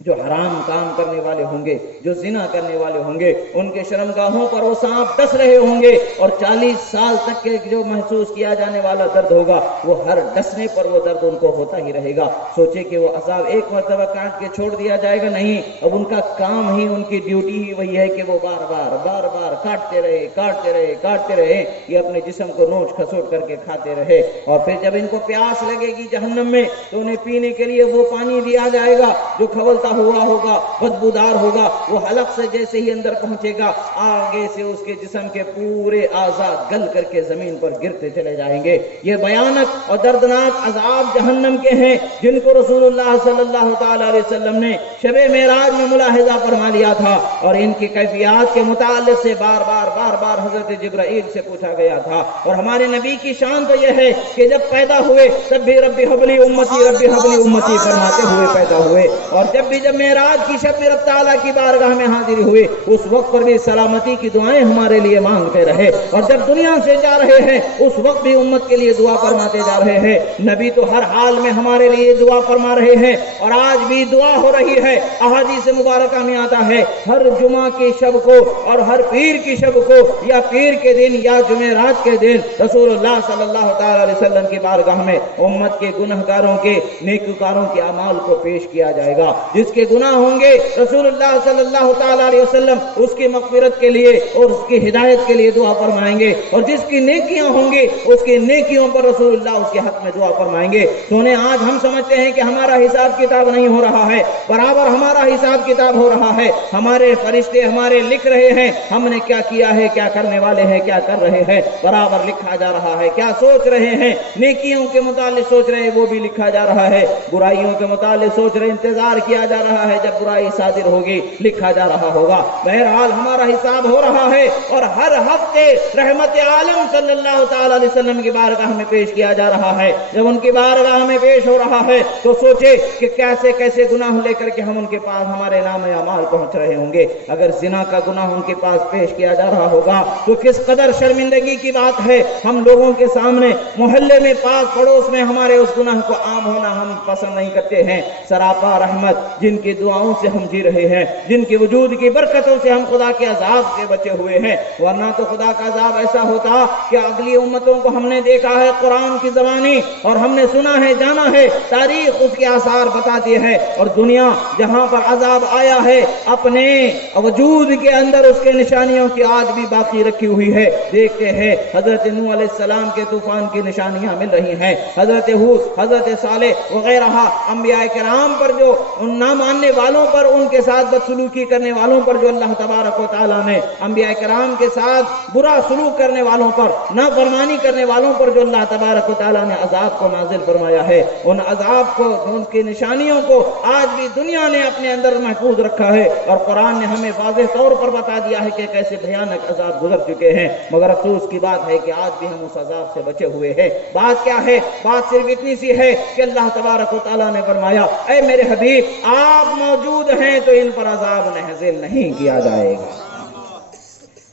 جو حرام کام کرنے والے ہوں گے، جو زنا کرنے والے ہوں گے، ان کے شرمگاہوں پر وہ سانپ ڈس رہے ہوں گے، اور 40 سال تک کے جو محسوس کیا جانے والا درد ہوگا وہ ہر ڈسنے پر وہ درد ان کو ہوتا ہی رہے گا۔ سوچے کہ وہ عذاب ایک مرتبہ کاٹ کے چھوڑ دیا جائے گا، نہیں، اب ان کا کام ہی، ان کی ڈیوٹی ہی وہی ہے کہ وہ بار بار کاٹتے رہے، یہ اپنے جسم کو نوچ کھسوٹ کر کے کھاتے رہے، اور پھر جب ان کو پیاس لگے گی جہنم میں تو انہیں پینے کے لیے وہ پانی دیا جائے گا جو کھولتا ہوا ہوگا، بدبودار ہوگا، وہ حلق سے جیسے ہی اندر پہنچے گا آگے سے اس کے جسم کے پورے اعضاء گل کر کے زمین پر گرتے چلے جائیں گے۔ یہ بھیانک اور دردناک عذاب جہنم کے ہیں جن کو رسول اللہ صلی اللہ تعالی علیہ وسلم نے شب معراج میں ملاحظہ فرما لیا تھا، اور ان کی کیفیات کے متعلق سے بار بار حضرت جبرائیل سے پوچھا گیا تھا۔ اور ہمارے نبی کی شان تو یہ ہے کہ جب پیدا ہوئے تب بھی رب حبلی امتی فرماتے ہوئے پیدا ہوئے، اور جب معراج کی شب میں رب تعالیٰ کی بارگاہ میں حاضری ہوئی اس وقت پر بھی سلامتی کی دعائیں ہمارے لیے مانگتے رہے، اور جب دنیا سے جا رہے ہیں اس وقت بھی امت کے لیے دعا فرماتے جا رہے ہیں۔ نبی تو ہر حال میں ہمارے لیے دعا فرما رہے ہیں، اور آج بھی دعا ہو رہی ہے۔ احادیث مبارکہ میں آتا ہے ہر جمعہ کی شب کو اور ہر پیر کی شب کو، یا پیر کے دن یا جمعرات کے دن، رسول اللہ صلی اللہ تعالی علیہ وسلم کی بارگاہ میں امت کے گنہگاروں کے، نیکوکاروں کے اعمال کو پیش کیا جائے گا۔ جس کے گناہ ہوں گے رسول اللہ صلی اللہ تعالی علیہ وسلم اس کی مغفرت کے لیے اور اس کی ہدایت کے لیے دعا فرمائیں گے، اور جس کی نیکیاں ہوں گی اس کی نیکیوں پر رسول اللہ اس کے حق میں دعا فرمائیں گے۔ سونے آج ہم سمجھتے ہیں کہ ہمارا حساب کتاب نہیں ہو رہا ہے، برابر ہمارا حساب کتاب ہو رہا ہے۔ ہمارے فرشتے ہمارے لکھ رہے ہیں ہم نے کیا کیا ہے، کیا کرنے والے ہیں، کیا کر رہے ہیں، برابر لکھا جا رہا ہے۔ کیا سوچ رہے ہیں، نیکیوں کے متعلق سوچ رہے ہیں وہ بھی لکھا جا رہا ہے، برائیوں کے متعلق سوچ رہے انتظار کیا جا رہا ہے جب برائی صادر ہوگی، لکھا جا رہا ہوگا۔ بہرحال ہمارا حساب ہو رہا ہے، اور ہر ہفتے رحمت عالم صلی اللہ تعالی علیہ وسلم کی بارگاہ میں پیش کیا جا رہا ہے۔ جب ان کی بارگاہ میں پیش ہو رہا ہے تو سوچے کہ کیسے کیسے گناہ لے کر کے ہم ان کے پاس ہمارے نام اعمال پہنچ رہے ہوں گے۔ اگر زنا کا گناہ ان کے پاس پیش کیا جا رہا ہوگا تو کس قدر شرمندگی کی بات ہے۔ ہم لوگوں کے سامنے، محلے میں، پاس پڑوس میں ہمارے اس گناہ کو عام ہونا ہم پسند نہیں کرتے ہیں۔ سراپا رحمت جن کی دعاؤں سے ہم جی رہے ہیں، جن کی وجود کی برکتوں سے ہم خدا کے عذاب سے بچے ہوئے ہیں، ورنہ تو خدا کا عذاب ایسا ہوتا کہ اگلی امتوں کو ہم نے دیکھا ہے قرآن کی زبانی، اور ہم نے سنا ہے، جانا ہے، تاریخ اس کے آثار بتاتی ہے، اور دنیا جہاں پر عذاب آیا ہے اپنے وجود کے اندر اس کے نشانیوں کی آج بھی باقی رکھی ہوئی ہے۔ دیکھتے ہیں حضرت نوح علیہ السلام کے طوفان کی نشانیاں مل رہی ہیں، حضرت ہود، حضرت صالح وغیرہ انبیاء کرام پر، جو ان نہ ماننے والوں پر، ان کے ساتھ بدسلوکی کرنے والوں پر، جو اللہ تبارک و تعالیٰ نے انبیاء کرام کے ساتھ برا سلوک کرنے والوں پر، نافرمانی کرنے والوں پر جو اللہ تبارک و تعالیٰ نے عذاب کو نازل فرمایا ہے، ان عذاب کو، ان کی نشانیوں کو آج بھی دنیا نے اپنے اندر محفوظ رکھا ہے، اور قرآن نے ہمیں واضح طور پر بتا دیا ہے کہ کیسے بھیانک عذاب گزر چکے ہیں۔ مگر افسوس کی بات ہے کہ آج بھی ہم اس عذاب سے بچے ہوئے ہیں۔ بات کیا ہے؟ بات صرف اتنی سی ہے کہ اللہ تبارک و تعالیٰ نے فرمایا اے میرے حبیب آپ موجود ہیں تو ان پر عذاب نازل نہیں کیا جائے گا۔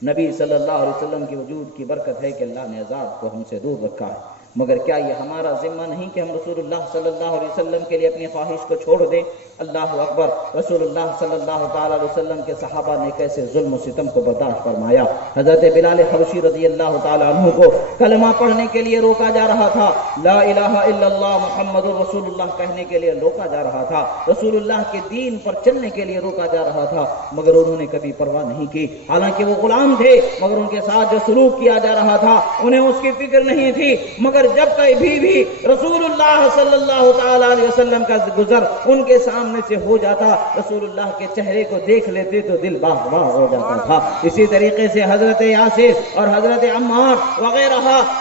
نبی صلی اللہ علیہ وسلم کی وجود کی برکت ہے کہ اللہ نے عذاب کو ہم سے دور رکھا ہے، مگر کیا یہ ہمارا ذمہ نہیں کہ ہم رسول اللہ صلی اللہ علیہ وسلم کے لیے اپنی خواہش کو چھوڑ دیں؟ اللہ اکبر! رسول اللہ صلی اللہ تعالی علیہ وسلم کے صحابہ نے کیسے ظلم و ستم کو برداشت فرمایا۔ حضرت بلال حبشی رضی اللہ تعالی عنہ کو کلمہ پڑھنے کے لیے روکا جا رہا تھا، لا الہ الا اللہ محمد رسول اللہ کہنے کے لیے روکا جا رہا تھا، رسول اللہ کے دین پر چلنے کے لیے روکا جا رہا تھا، مگر انہوں نے کبھی پرواہ نہیں کی۔ حالانکہ وہ غلام تھے، مگر ان کے ساتھ جو سلوک کیا جا رہا تھا انہیں اس کی فکر نہیں تھی۔ مگر جب کبھی بھی رسول اللہ صلی اللہ تعالی علیہ وسلم کا گزر ان کے سامنے سے ہو جاتا، رسول اللہ کے چہرے کو دیکھ لیتے تو دل باغ باغ ہو جاتا تھا۔ اسی طریقے سے حضرت یاسر اور حضرت عمار وغیرہ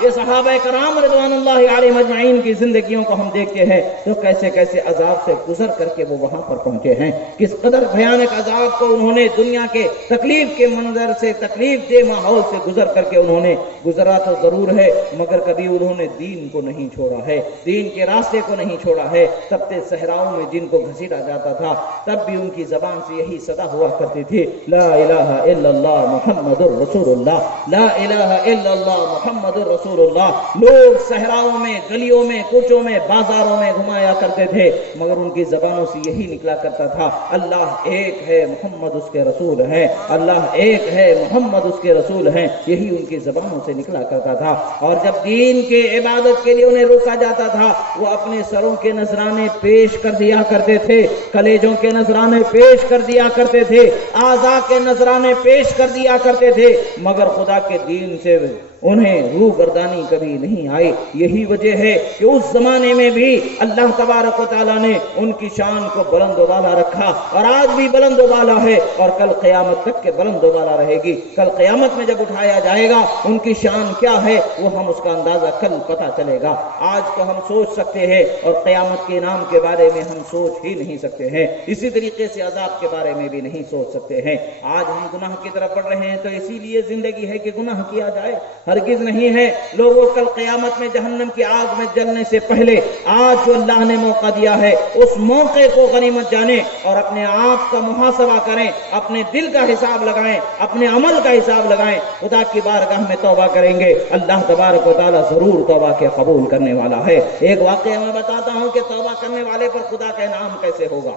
یہ صحابہ کرام رضوان اللہ علیہم اجمعین کی زندگیوں کو ہم دیکھتے ہیں تو کیسے کیسے عذاب سے گزر کر کے وہ وہاں پر پہنچے ہیں، کس قدر بھیانک عذاب کو انہوں نے دنیا کے تکلیف کے منظر سے، تکلیف دہ ماحول سے گزر کر کے انہوں نے گزرا تو ضرور ہے، مگر کبھی انہوں نے دین کو نہیں چھوڑا ہے، دین کے راستے کو نہیں چھوڑا ہے۔ تپتے صحراؤں میں جن کو گھسیٹا جاتا تھا تب بھی ان کی زبان سے یہی صدا ہوا کرتی تھی، لا الہ الا اللہ محمد الرسول اللہ، لا الہ الا اللہ محمد الرسول اللہ۔ لوگ صحراؤں میں، گلیوں میں، کوچوں میں، بازاروں میں گھمایا کرتے تھے مگر ان کی زبانوں سے یہی نکلا کرتا تھا، اللہ ایک ہے محمد اس کے رسول ہیں، اللہ ایک ہے محمد اس کے رسول ہیں، یہی ان کی زبانوں سے نکلا کرتا تھا۔ اور جب دین کے عبادت کے لیے انہیں روکا جاتا تھا وہ اپنے سروں کے نذرانے پیش کر دیا کرتے تھے، کلیجوں کے نذرانے پیش کر دیا کرتے تھے، اعضاء کے نذرانے پیش کر دیا کرتے تھے، مگر خدا کے دین سے انہیں روگردانی کبھی نہیں آئی۔ یہی وجہ ہے کہ اس زمانے میں بھی اللہ تبارک و تعالیٰ نے ان کی شان کو بلند و بالا رکھا، اور آج بھی بلند و بالا ہے، اور کل قیامت تک کے بلند و بالا رہے گی۔ کل قیامت میں جب اٹھایا جائے گا ان کی شان کیا ہے وہ ہم اس کا اندازہ کل پتہ چلے گا۔ آج تو ہم سوچ سکتے ہیں اور قیامت کے انعام کے بارے میں ہم سوچ ہی نہیں سکتے ہیں، اسی طریقے سے عذاب کے بارے میں بھی نہیں سوچ سکتے ہیں۔ آج ہم گناہ کی طرف بڑھ رہے ہیں تو اسی لیے زندگی ہے کہ گناہ کیا جائے، ہرگز نہیں ہے۔ لوگوں کل قیامت میں جہنم کی آگ میں جلنے سے پہلے آج جو اللہ نے موقع دیا ہے اس موقع کو غنیمت جانیں اور اپنے آپ کا محاسبہ کریں، اپنے دل کا حساب لگائیں، اپنے عمل کا حساب لگائیں، خدا کی بارگاہ میں توبہ کریں گے، اللہ تبارک و تعالیٰ ضرور توبہ کے قبول کرنے والا ہے۔ ایک واقعہ میں بتاتا ہوں کہ توبہ کرنے والے پر خدا کا انعام کیسے ہوگا۔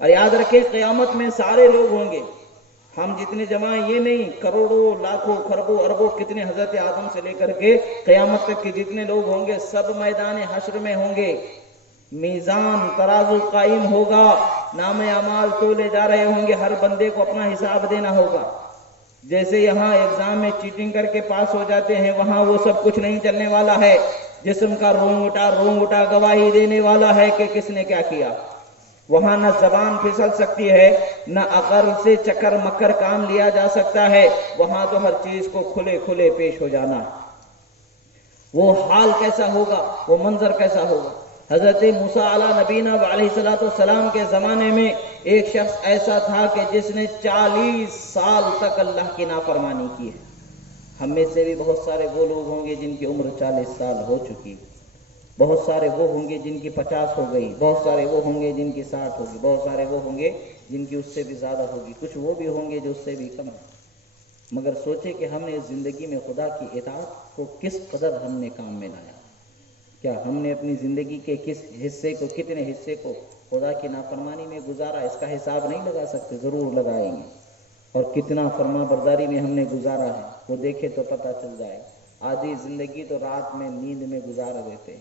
اور یاد رکھیں قیامت میں سارے لوگ ہوں گے، ہم جتنے جمع یہ نہیں، کروڑوں لاکھوں خربوں اربوں کتنے حضرت آدم سے لے کر کے قیامت تک کے جتنے لوگ ہوں گے سب میدان حشر میں ہوں گے، میزان ترازو قائم ہوگا، نام اعمال تولے جا رہے ہوں گے، ہر بندے کو اپنا حساب دینا ہوگا۔ جیسے یہاں ایگزام میں چیٹنگ کر کے پاس ہو جاتے ہیں وہاں وہ سب کچھ نہیں چلنے والا ہے، جسم کا رونگ اٹھا گواہی دینے والا ہے کہ کس نے کیا کیا۔ وہاں نہ زبان پھسل سکتی ہے، نہ عقل سے چکر مکر کام لیا جا سکتا ہے، وہاں تو ہر چیز کو کھلے کھلے پیش ہو جانا۔ وہ حال کیسا ہوگا، وہ منظر کیسا ہوگا۔ حضرت موسیٰ علیہ نبینا علیہ السلام کے زمانے میں ایک شخص ایسا تھا کہ جس نے 40 سال تک اللہ کی نافرمانی کی ہے۔ ہم میں سے بھی بہت سارے وہ لوگ ہوں گے جن کی عمر 40 سال ہو چکی، بہت سارے وہ ہوں گے جن کی 50 ہو گئی، بہت سارے وہ ہوں گے جن کی 60 ہوگی، بہت سارے وہ ہوں گے جن کی اس سے بھی زیادہ ہوگی، کچھ وہ بھی ہوں گے جو اس سے بھی کم ہیں۔ مگر سوچے کہ ہم نے اس زندگی میں خدا کی اطاعت کو کس قدر ہم نے کام میں لایا، کیا ہم نے اپنی زندگی کے کس حصے کو، کتنے حصے کو خدا کی نافرمانی میں گزارا، اس کا حساب نہیں لگا سکتے، ضرور لگائیں گے۔ اور کتنا فرما برداری میں ہم نے گزارا ہے وہ دیکھے تو پتہ چل جائے۔ آدھی زندگی تو رات میں نیند میں گزار دیتے،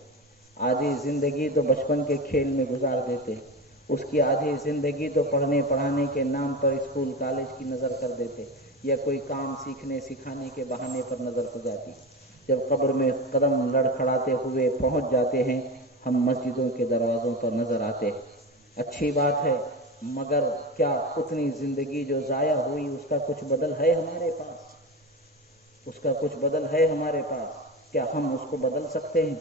آدھی زندگی تو بچپن کے کھیل میں گزار دیتے، اس کی آدھی زندگی تو پڑھنے پڑھانے کے نام پر اسکول کالج کی نظر کر دیتے، یا کوئی کام سیکھنے سکھانے کے بہانے پر نظر ہو جاتی۔ جب قبر میں قدم لڑکھڑاتے ہوئے پہنچ جاتے ہیں ہم مسجدوں کے دروازوں پر نظر آتے ہیں۔ اچھی بات ہے، مگر کیا اتنی زندگی جو ضائع ہوئی اس کا کچھ بدل ہے ہمارے پاس؟ اس کا کچھ بدل ہے ہمارے پاس؟ کیا ہم اس کو بدل سکتے ہیں؟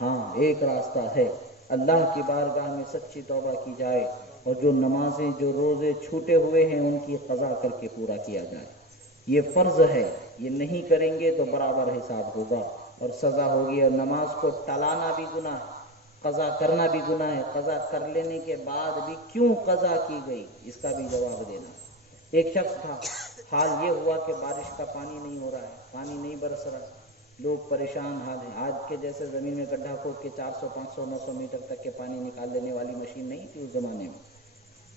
ہاں، ایک راستہ ہے، اللہ کی بارگاہ میں سچی توبہ کی جائے اور جو نمازیں جو روزے چھوٹے ہوئے ہیں ان کی قضا کر کے پورا کیا جائے۔ یہ فرض ہے، یہ نہیں کریں گے تو برابر حساب ہوگا اور سزا ہوگی۔ اور نماز کو ٹلانا بھی گناہ ہے، قضا کرنا بھی گناہ ہے، قضا کر لینے کے بعد بھی کیوں قضا کی گئی اس کا بھی جواب دینا۔ ایک شخص تھا، حال یہ ہوا کہ بارش کا پانی نہیں ہو رہا ہے، پانی نہیں برس رہا، لوگ پریشان حال ہیں۔ آج کے جیسے زمین میں گڈھا کھود کے 400 500 900 میٹر تک کے پانی نکال لینے والی مشین نہیں تھی اس زمانے میں،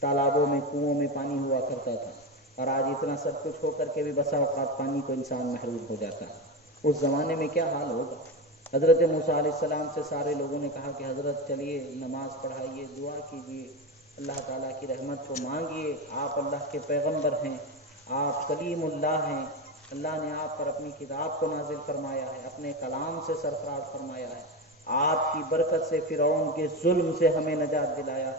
تالابوں میں کنوؤں میں پانی ہوا کرتا تھا، اور آج اتنا سب کچھ ہو کر کے بھی بسا اوقات پانی کو انسان محروم ہو جاتا ہے۔ اس زمانے میں کیا حال ہوگا۔ حضرت موسیٰ علیہ السلام سے سارے لوگوں نے کہا کہ حضرت چلیے نماز پڑھائیے، دعا کیجیے، اللہ تعالیٰ کی رحمت کو مانگیے، آپ اللہ کے پیغمبر ہیں، آپ کلیم اللہ ہیں، اللہ نے آپ پر اپنی کتاب کو نازل فرمایا ہے، اپنے کلام سے سرفراز فرمایا ہے، آپ کی برکت سے فرعون کے ظلم سے ہمیں نجات دلایا،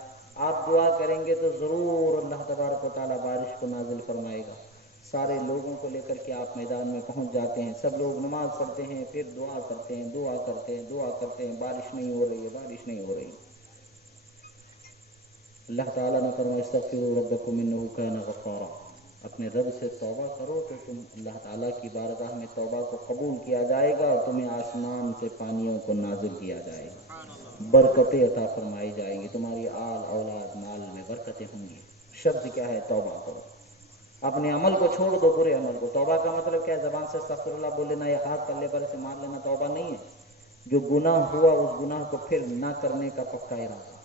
آپ دعا کریں گے تو ضرور اللہ تبارک و تعالیٰ بارش کو نازل فرمائے گا۔ سارے لوگوں کو لے کر کے آپ میدان میں پہنچ جاتے ہیں، سب لوگ نماز پڑھتے ہیں، پھر دعا کرتے ہیں، دعا کرتے ہیں، دعا کرتے ہیں، بارش نہیں ہو رہی ہے، بارش نہیں ہو رہی۔ اللہ تعالیٰ نے فرمایا استغفروا ربکم انہ کان غفارا، اپنے رب سے توبہ کرو تو تم اللہ تعالیٰ کی بارگاہ میں توبہ کو قبول کیا جائے گا اور تمہیں آسمان سے پانیوں کو نازل کیا جائے گا، برکتیں عطا فرمائی جائیں گی، تمہاری آل اولاد مال میں برکتیں ہوں گی۔ شرط کیا ہے؟ توبہ کرو، اپنے عمل کو چھوڑ دو، برے عمل کو۔ توبہ کا مطلب کیا ہے؟ زبان سے استغفر اللہ بول لینا یا ہاتھ پلے پر سے مار لینا توبہ نہیں ہے۔ جو گناہ ہوا اس گناہ کو پھر نہ کرنے کا پکا ارادہ،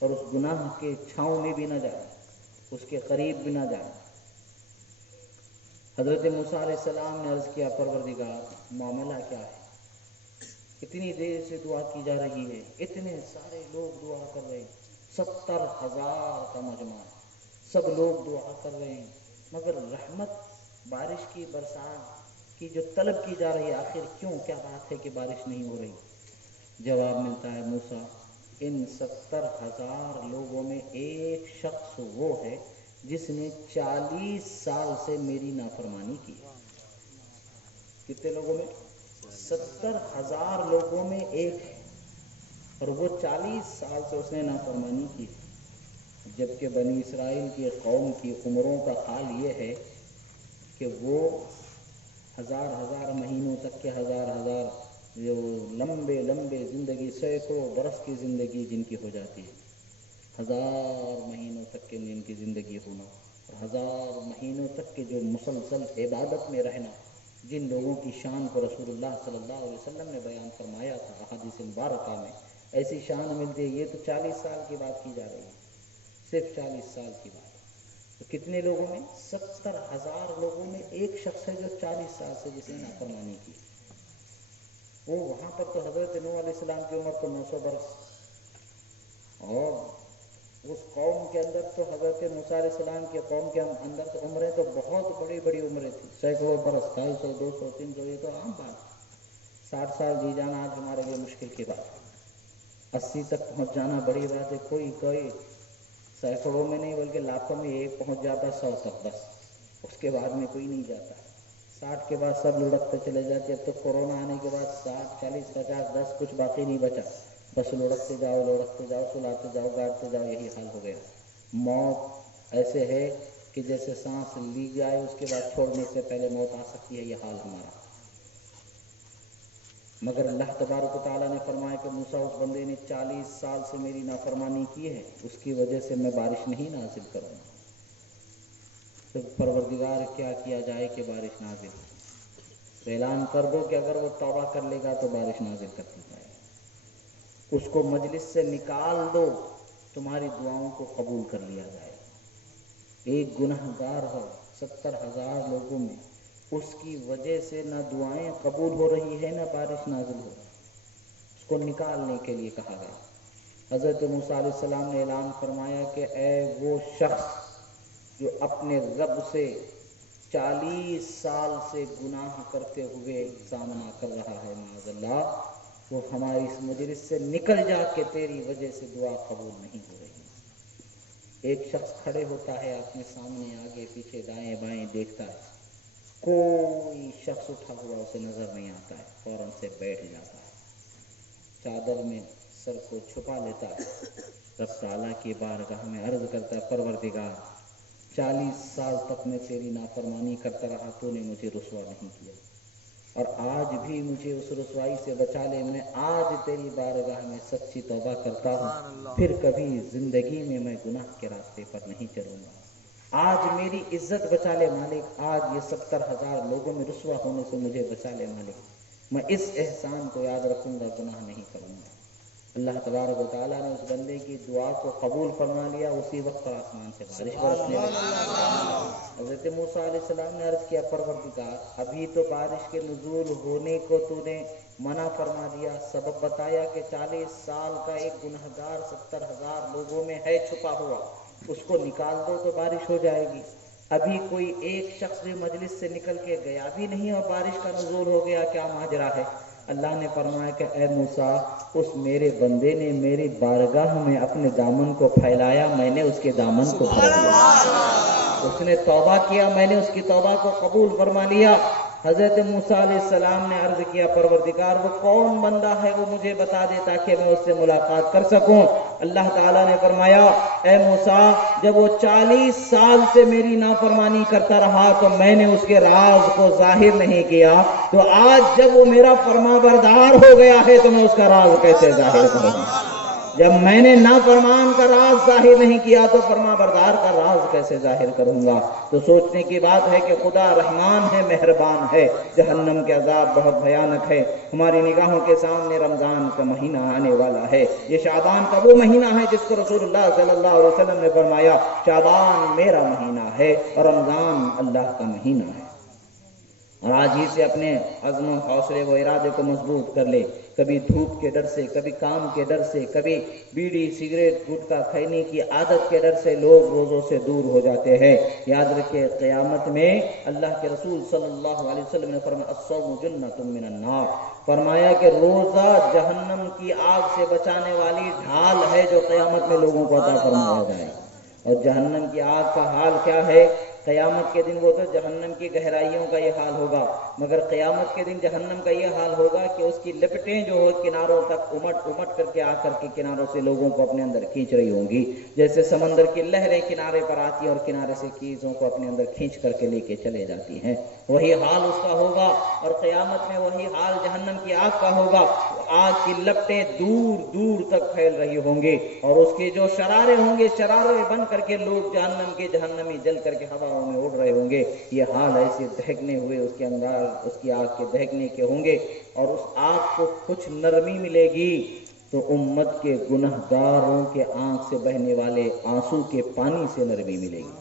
اور اس گناہ کے چھاؤں میں بھی نہ جائے، اس کے قریب بھی نہ جائے۔ حضرت موسیٰ علیہ السلام نے عرض کیا پروردگار معاملہ کیا ہے؟ اتنی دیر سے دعا کی جا رہی ہے، اتنے سارے لوگ دعا کر رہے ہیں، 70,000 کا مجمع، سب لوگ دعا کر رہے ہیں، مگر رحمت بارش کی برسات کی جو طلب کی جا رہی ہے، آخر کیوں؟ کیا بات ہے کہ بارش نہیں ہو رہی؟ جواب ملتا ہے موسیٰ ان 70,000 لوگوں میں ایک شخص وہ ہے جس نے 40 سال سے میری نافرمانی کی۔ کتنے لوگوں میں؟ 70,000 لوگوں میں ایک ہے، اور وہ 40 سال سے اس نے نافرمانی کی، جبکہ بنی اسرائیل کی قوم کی عمروں کا حال یہ ہے کہ وہ ہزار مہینوں تک کے ہزار جو لمبے زندگی، سینکڑوں برس کی زندگی جن کی ہو جاتی ہے، 1000 مہینوں تک کے ان کی زندگی ہونا، اور 1000 مہینوں تک کے جو مسلسل عبادت میں رہنا، جن لوگوں کی شان کو رسول اللہ صلی اللہ علیہ وسلم نے بیان فرمایا تھا احادیث مبارکہ میں، ایسی شان ملتی ہے۔ یہ تو 40 سال کی بات کی جا رہی ہے، صرف 40 سال کی بات۔ تو کتنے لوگوں میں؟ 70,000 لوگوں میں ایک شخص ہے جو 40 سال سے جس نے نافرمانی کی۔ وہ وہاں پر تو حضرت نوح علیہ السلام کی عمر تو 900 برس، اور اس قوم کے اندر تو حضرت موسیٰ علیہ السلام کی قوم کے اندر تو عمریں تو بہت بڑی عمریں تھیں، سینکڑوں برس، 250 200 300، یہ تو عام بات۔ 60 سال جی جانا آج ہمارے لیے مشکل کی بات ہے، 80 تک پہنچ جانا بڑی بات ہے۔ کوئی سینکڑوں میں نہیں بلکہ لاکھوں میں ایک پہنچ جاتا، 100 تک بس، اس کے بعد میں کوئی نہیں جاتا۔ 60 کے بعد سب لڑکتے چلے جاتے۔ اب تو کورونا آنے کے بعد 60 40 50 10 کچھ باقی نہیں بچا، بس لڑکتے جاؤ، سلاتے جاؤ، گاڑتے جاؤ، یہی حال ہو گیا۔ موت ایسے ہے کہ جیسے سانس لی جائے اس کے بعد چھوڑنے سے پہلے موت آ سکتی ہے، یہ حال ہمارا۔ مگر اللہ تبارک و تعالیٰ نے فرمایا کہ موسیٰ اس بندے نے 40 سال سے میری نافرمانی کی ہے، اس کی وجہ سے میں بارش نہیں نازل کروں گا۔ تو پروردگار کیا کیا جائے کہ بارش نازل ہو؟ تو اعلان کر دو کہ اگر وہ توبہ کر لے گا تو بارش نازل کرتی جائے گی، اس کو مجلس سے نکال دو، تمہاری دعاؤں کو قبول کر لیا جائے گا۔ ایک گناہ گار ہو 70,000 لوگوں میں، اس کی وجہ سے نہ دعائیں قبول ہو رہی ہے نہ بارش نازل ہو رہی، اس کو نکالنے کے لیے کہا گیا۔ حضرت موسیٰ علیہ السلام نے اعلان فرمایا کہ اے وہ شخص جو اپنے رب سے 40 سال سے گناہ کرتے ہوئے سامنا کر رہا ہے، معاذ اللہ، وہ ہماری اس مجلس سے نکل جا کہ تیری وجہ سے دعا قبول نہیں ہو رہی۔ ایک شخص کھڑے ہوتا ہے، اپنے سامنے آگے پیچھے دائیں بائیں دیکھتا ہے، کوئی شخص اٹھا ہوا اسے نظر نہیں آتا ہے، فوراً سے بیٹھ جاتا ہے، چادر میں سر کو چھپا لیتا ہے، رب تعالیٰ کی بارگاہ میں عرض کرتا ہے پروردگار 40 سال تک میں تیری نافرمانی کرتا رہا، تو نے مجھے رسوا نہیں کیا، اور آج بھی مجھے اس رسوائی سے بچا لے۔ میں آج تیری بارگاہ میں سچی توبہ کرتا ہوں، پھر کبھی زندگی میں میں گناہ کے راستے پر نہیں چلوں گا۔ آج میری عزت بچا لے مالک، آج یہ 70,000 لوگوں میں رسوا ہونے سے مجھے بچا لے مالک، میں اس احسان کو یاد رکھوں گا، گناہ نہیں کروں گا۔ اللہ تبارک و تعالیٰ نے اس بندے کی دعا کو قبول فرما لیا، اسی وقت پر آسمان سے بارش برسنے لگی۔ حضرت موسیٰ علیہ السلام نے عرض کیا پروردگار ابھی تو بارش کے نزول ہونے کو تو نے منع فرما دیا، سبب بتایا کہ 40 سال کا ایک گناہ گار 70,000 لوگوں میں ہے چھپا ہوا، اس کو نکال دو تو بارش ہو جائے گی۔ ابھی کوئی ایک شخص جو مجلس سے نکل کے گیا بھی نہیں اور بارش کا نزول ہو گیا، کیا ماجرا ہے؟ اللہ نے فرمایا کہ اے موسیٰ، اس میرے بندے نے میری بارگاہ میں اپنے دامن کو پھیلایا، میں نے اس کے دامن کو پھیلا لیا، اس نے توبہ کیا، میں نے اس کی توبہ کو قبول فرما لیا، حضرت موسیٰ علیہ السلام نے عرض کیا پروردگار وہ کون بندہ ہے وہ مجھے بتا دے تاکہ میں اس سے ملاقات کر سکوں۔ اللہ تعالیٰ نے فرمایا اے موسیٰ جب وہ 40 سال سے میری نافرمانی کرتا رہا تو میں نے اس کے راز کو ظاہر نہیں کیا، تو آج جب وہ میرا فرما بردار ہو گیا ہے تو میں اس کا راز کیسے ظاہر کروں؟ جب میں نے نافرمان کا راز ظاہر نہیں کیا تو فرما بردار کا راز کیسے ظاہر کروں گا؟ تو سوچنے کی بات ہے کہ خدا رحمان ہے، مہربان ہے، جہنم کے عذاب بہت بھیانک ہے۔ ہماری نگاہوں کے سامنے رمضان کا مہینہ آنے والا ہے، یہ شعبان کا وہ مہینہ ہے جس کو رسول اللہ صلی اللہ علیہ وسلم نے فرمایا شعبان میرا مہینہ ہے اور رمضان اللہ کا مہینہ ہے۔ اور آج ہی سے اپنے عزم و حوصلے و ارادے کو مضبوط کر لے۔ کبھی دھوپ کے ڈر سے، کبھی کام کے ڈر سے، کبھی بیڑی سگریٹ گٹکا کھانے کی عادت کے ڈر سے لوگ روزوں سے دور ہو جاتے ہیں۔ یاد رکھے قیامت میں اللہ کے رسول صلی اللہ علیہ وسلم نے فرمایا الصوم جنۃ من النار، فرمایا کہ روزہ جہنم کی آگ سے بچانے والی ڈھال ہے جو قیامت میں لوگوں کو عطا فرمایا جائے۔ اور جہنم کی آگ کا حال کیا ہے؟ قیامت کے دن وہ تو جہنم کی گہرائیوں کا یہ حال ہوگا، مگر قیامت کے دن جہنم کا یہ حال ہوگا کہ اس کی لپٹیں جو ہو کناروں تک امٹ کر کے آ کر کے کناروں سے لوگوں کو اپنے اندر کھینچ رہی ہوں گی، جیسے سمندر کی لہریں کنارے پر آتی ہیں اور کنارے سے چیزوں کو اپنے اندر کھینچ کر کے لے کے چلے جاتی ہیں، وہی حال اس کا ہوگا۔ اور قیامت میں وہی حال جہنم کی آگ کا ہوگا، آگ کی لپٹیں دور دور تک پھیل رہی ہوں گی اور اس کے جو شرارے ہوں گے شرارے بن کر کے لوگ جہنم کے جہنمی جل کر کے ہواؤں میں اڑ رہے ہوں گے۔ یہ حال ایسے دہکنے ہوئے اس کے اندر اس کی آگ کے دہکنے کے ہوں گے اور اس آگ کو کچھ نرمی ملے گی تو امت کے گنہگاروں کے آنکھ سے بہنے والے آنسو کے پانی سے نرمی ملے گی۔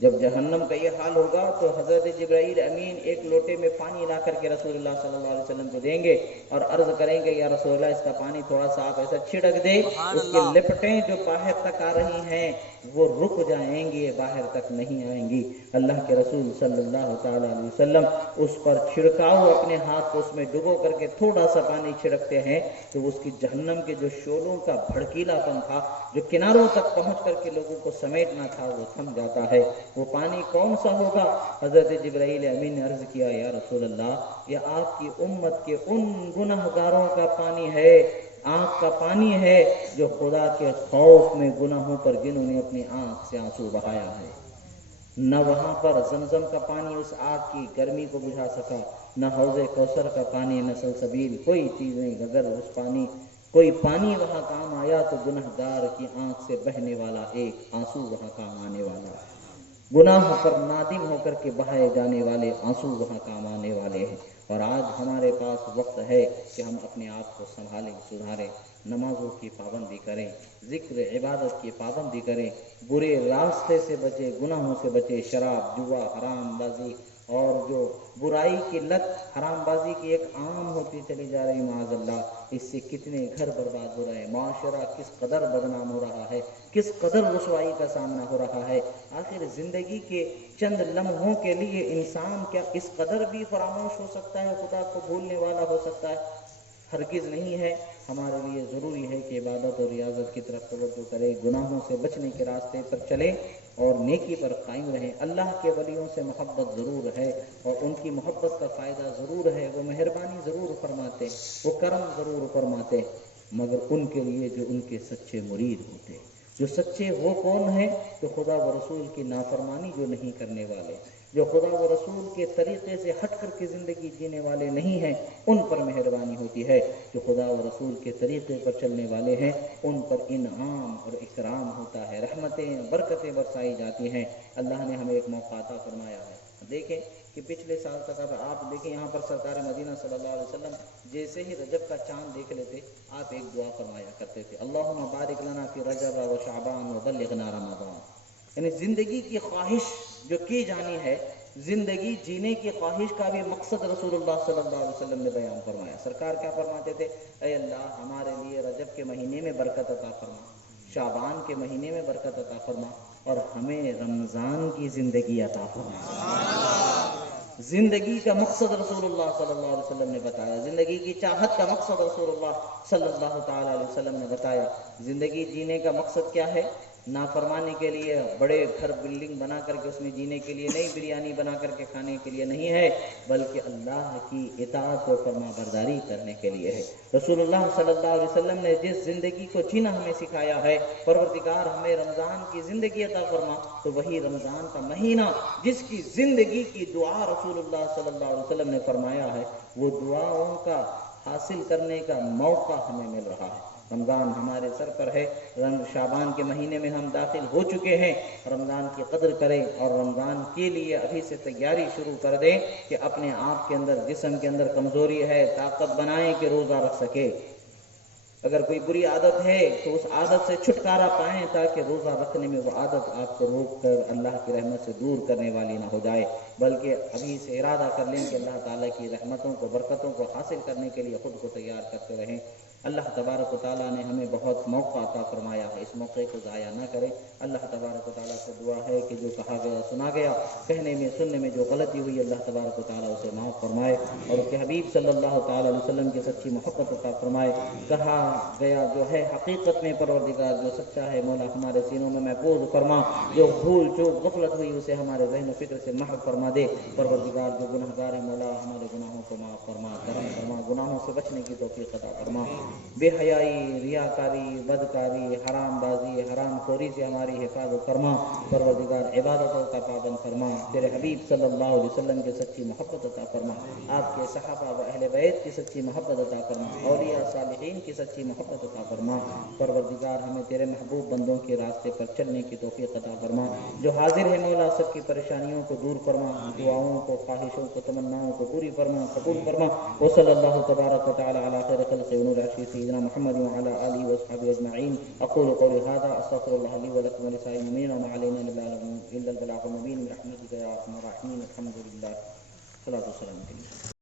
جب جہنم کا یہ حال ہوگا تو حضرت جبرائیل امین ایک لوٹے میں پانی لا کر کے رسول اللہ صلی اللہ علیہ وسلم کو دیں گے اور عرض کریں گے یا رسول اللہ اس کا پانی تھوڑا سا آپ ایسا چھڑک دے اس کی لپٹیں جو باہر تک آ رہی ہیں وہ رک جائیں گی، باہر تک نہیں آئیں گی۔ اللہ کے رسول صلی اللہ تعالی علیہ وسلم اس پر چھڑکاؤ اپنے ہاتھ کو اس میں ڈبو کر کے تھوڑا سا پانی چھڑکتے ہیں تو اس کی جہنم کے جو شعلوں کا بھڑکیلا پن تھا جو کناروں تک پہنچ کر کے لوگوں کو سمیٹنا تھا وہ تھم جاتا ہے۔ وہ پانی کون سا ہوگا؟ حضرت جبرائیل امین نے عرض کیا یا رسول اللہ یہ آپ کی امت کے ان گنہگاروں کا پانی ہے، آنکھ کا پانی ہے جو خدا کے خوف میں گناہوں پر جنہوں نے اپنی آنکھ سے آنسو بہایا ہے۔ نہ وہاں پر زمزم کا پانی اس آگ کی گرمی کو بجھا سکا، نہ حوض کوثر کا پانی، نہ سلسبیل، کوئی چیز نہیں، اگر اس کوئی پانی وہاں کام آیا تو گنہگار کی آنکھ سے بہنے والا ایک آنسو وہاں کام آنے والا، گناہ پر نادم ہو کر کے بہائے جانے والے آنسو وہاں کام آنے والے ہیں۔ اور آج ہمارے پاس وقت ہے کہ ہم اپنے آپ کو سنبھالیں، سدھاریں، نمازوں کی پابندی کریں، ذکر عبادت کی پابندی کریں، برے راستے سے بچے، گناہوں سے بچے، شراب، جوا، حرام بازی اور جو برائی کی لت حرام بازی کی ایک عام ہوتی چلی جا رہی معاذ اللہ، اس سے کتنے گھر برباد ہو رہے ہیں، معاشرہ کس قدر بدنام ہو رہا ہے، کس قدر رسوائی کا سامنا ہو رہا ہے۔ آخر زندگی کے چند لمحوں کے لیے انسان کیا اس قدر بھی فراموش ہو سکتا ہے، خدا کو بھولنے والا ہو سکتا ہے؟ ہرگز نہیں ہے۔ ہمارے لیے ضروری ہے کہ عبادت اور ریاضت کی طرف توجہ کرے، گناہوں سے بچنے کے راستے پر چلے اور نیکی پر قائم رہیں۔ اللہ کے ولیوں سے محبت ضرور ہے اور ان کی محبت کا فائدہ ضرور ہے، وہ مہربانی ضرور فرماتے، وہ کرم ضرور فرماتے، مگر ان کے لیے جو ان کے سچے مرید ہوتے، جو سچے وہ کون ہیں؟ جو خدا و رسول کی نافرمانی جو نہیں کرنے والے، جو خدا و رسول کے طریقے سے ہٹ کر کے زندگی جینے والے نہیں ہیں، ان پر مہربانی ہوتی ہے۔ جو خدا و رسول کے طریقے پر چلنے والے ہیں ان پر انعام اور اکرام ہوتا ہے، رحمتیں برکتیں برسائی جاتی ہیں۔ اللہ نے ہمیں ایک موقع عطا فرمایا ہے۔ دیکھیں کہ پچھلے سال تک اب آپ دیکھیں یہاں پر سرکار مدینہ صلی اللہ علیہ وسلم جیسے ہی رجب کا چاند دیکھ لیتے آپ ایک دعا فرمایا کرتے تھے، اللہم بارک لنا فی رجب و شعبان و بلغنا رمضان۔ یعنی زندگی کی خواہش جو کی جانی ہے، زندگی جینے کی خواہش کا بھی مقصد رسول اللہ صلی اللہ علیہ وسلم نے بیان فرمایا۔ سرکار کیا فرماتے تھے؟ اے اللہ ہمارے لیے رجب کے مہینے میں برکت عطا فرما، شعبان کے مہینے میں برکت عطا فرما اور ہمیں رمضان کی زندگی عطا فرما۔ زندگی کا مقصد رسول اللہ صلی اللہ علیہ وسلم نے بتایا، زندگی کی چاہت کا مقصد رسول اللہ صلی اللہ تعالی علیہ وسلم نے بتایا۔ زندگی جینے کا مقصد کیا ہے؟ نافرمانی کے لیے بڑے گھر بلڈنگ بنا کر کے اس میں جینے کے لیے نہیں، بریانی بنا کر کے کھانے کے لیے نہیں ہے، بلکہ اللہ کی اطاعت و فرما برداری کرنے کے لیے ہے۔ رسول اللہ صلی اللہ علیہ وسلم نے جس زندگی کو جینا ہمیں سکھایا ہے، پروردگار ہمیں رمضان کی زندگی عطا فرما، تو وہی رمضان کا مہینہ جس کی زندگی کی دعا رسول اللہ صلی اللہ علیہ وسلم نے فرمایا ہے، وہ دعاؤں کا حاصل کرنے کا موقع ہمیں مل رہا ہے۔ رمضان ہمارے سر پر ہے، شعبان کے مہینے میں ہم داخل ہو چکے ہیں۔ رمضان کی قدر کریں اور رمضان کے لیے ابھی سے تیاری شروع کر دیں کہ اپنے آپ کے اندر، جسم کے اندر کمزوری ہے، طاقت بنائیں کہ روزہ رکھ سکے۔ اگر کوئی بری عادت ہے تو اس عادت سے چھٹکارا پائیں تاکہ روزہ رکھنے میں وہ عادت آپ کو روک کر اللہ کی رحمت سے دور کرنے والی نہ ہو جائے، بلکہ ابھی سے ارادہ کر لیں کہ اللہ تعالیٰ کی رحمتوں کو، برکتوں کو حاصل کرنے کے لیے خود کو تیار کرتے رہیں۔ اللہ تبارک و تعالیٰ نے ہمیں بہت موقع عطا فرمایا ہے، اس موقع کو ضائع نہ کریں۔ اللہ تبارک و تعالیٰ سے دعا ہے کہ جو کہا گیا سنا گیا، کہنے میں سننے میں جو غلطی ہوئی، اللہ تبارک و تعالیٰ اسے معاف فرمائے اور اس کے حبیب صلی اللہ تعالیٰ علیہ وسلم کی سچی محبت عطا فرمائے۔ کہا گیا جو ہے حقیقت میں پروردگار جو سچا ہے، مولا ہمارے سینوں میں محفوظ فرما، جو بھول چوک غفلت ہوئی اسے ہمارے ذہن و فکر سے محو فرما دے۔ پروردگار جو گناہ گار ہے، مولا ہمارے گناہوں کو معاف فرما، کرم فرما، گناہوں سے بچنے کی توفیق عطا فرما۔ بے حیائی، ریاکاری، بدکاری، حرام بازی، حرام خوری سے ہماری حفاظت فرما۔ پروردگار عبادتوں کا پابند فرما، تیرے حبیب صلی اللہ علیہ وسلم کی سچی محبت عطا فرما، آپ کے صحابہ و اہل بیت کی سچی محبت عطا فرما، اولیاء صالحین کی سچی محبت عطا فرما۔ پروردگار ہمیں تیرے محبوب بندوں کے راستے پر چلنے کی توفیق عطا فرما۔ جو حاضر ہے مولا سب کی پریشانیوں کو دور فرما، دعاؤں کو، خواہشوں کو، تمناؤں کو پوری فرما، قبول فرما۔ وصلی اللہ تبارک و تعالی علی خیر خلق ونور عرشہ سیدنا محمد وعلی آلہ واصحابہ اجمعین۔ اقول قولی ھذا استغفر اللہ لی ولکم ولسائر المؤمنین وما علینا الا البلاغ المبین برحمتک یا ارحم الراحمین۔ الحمد للہ، صلاۃ والسلام علیہ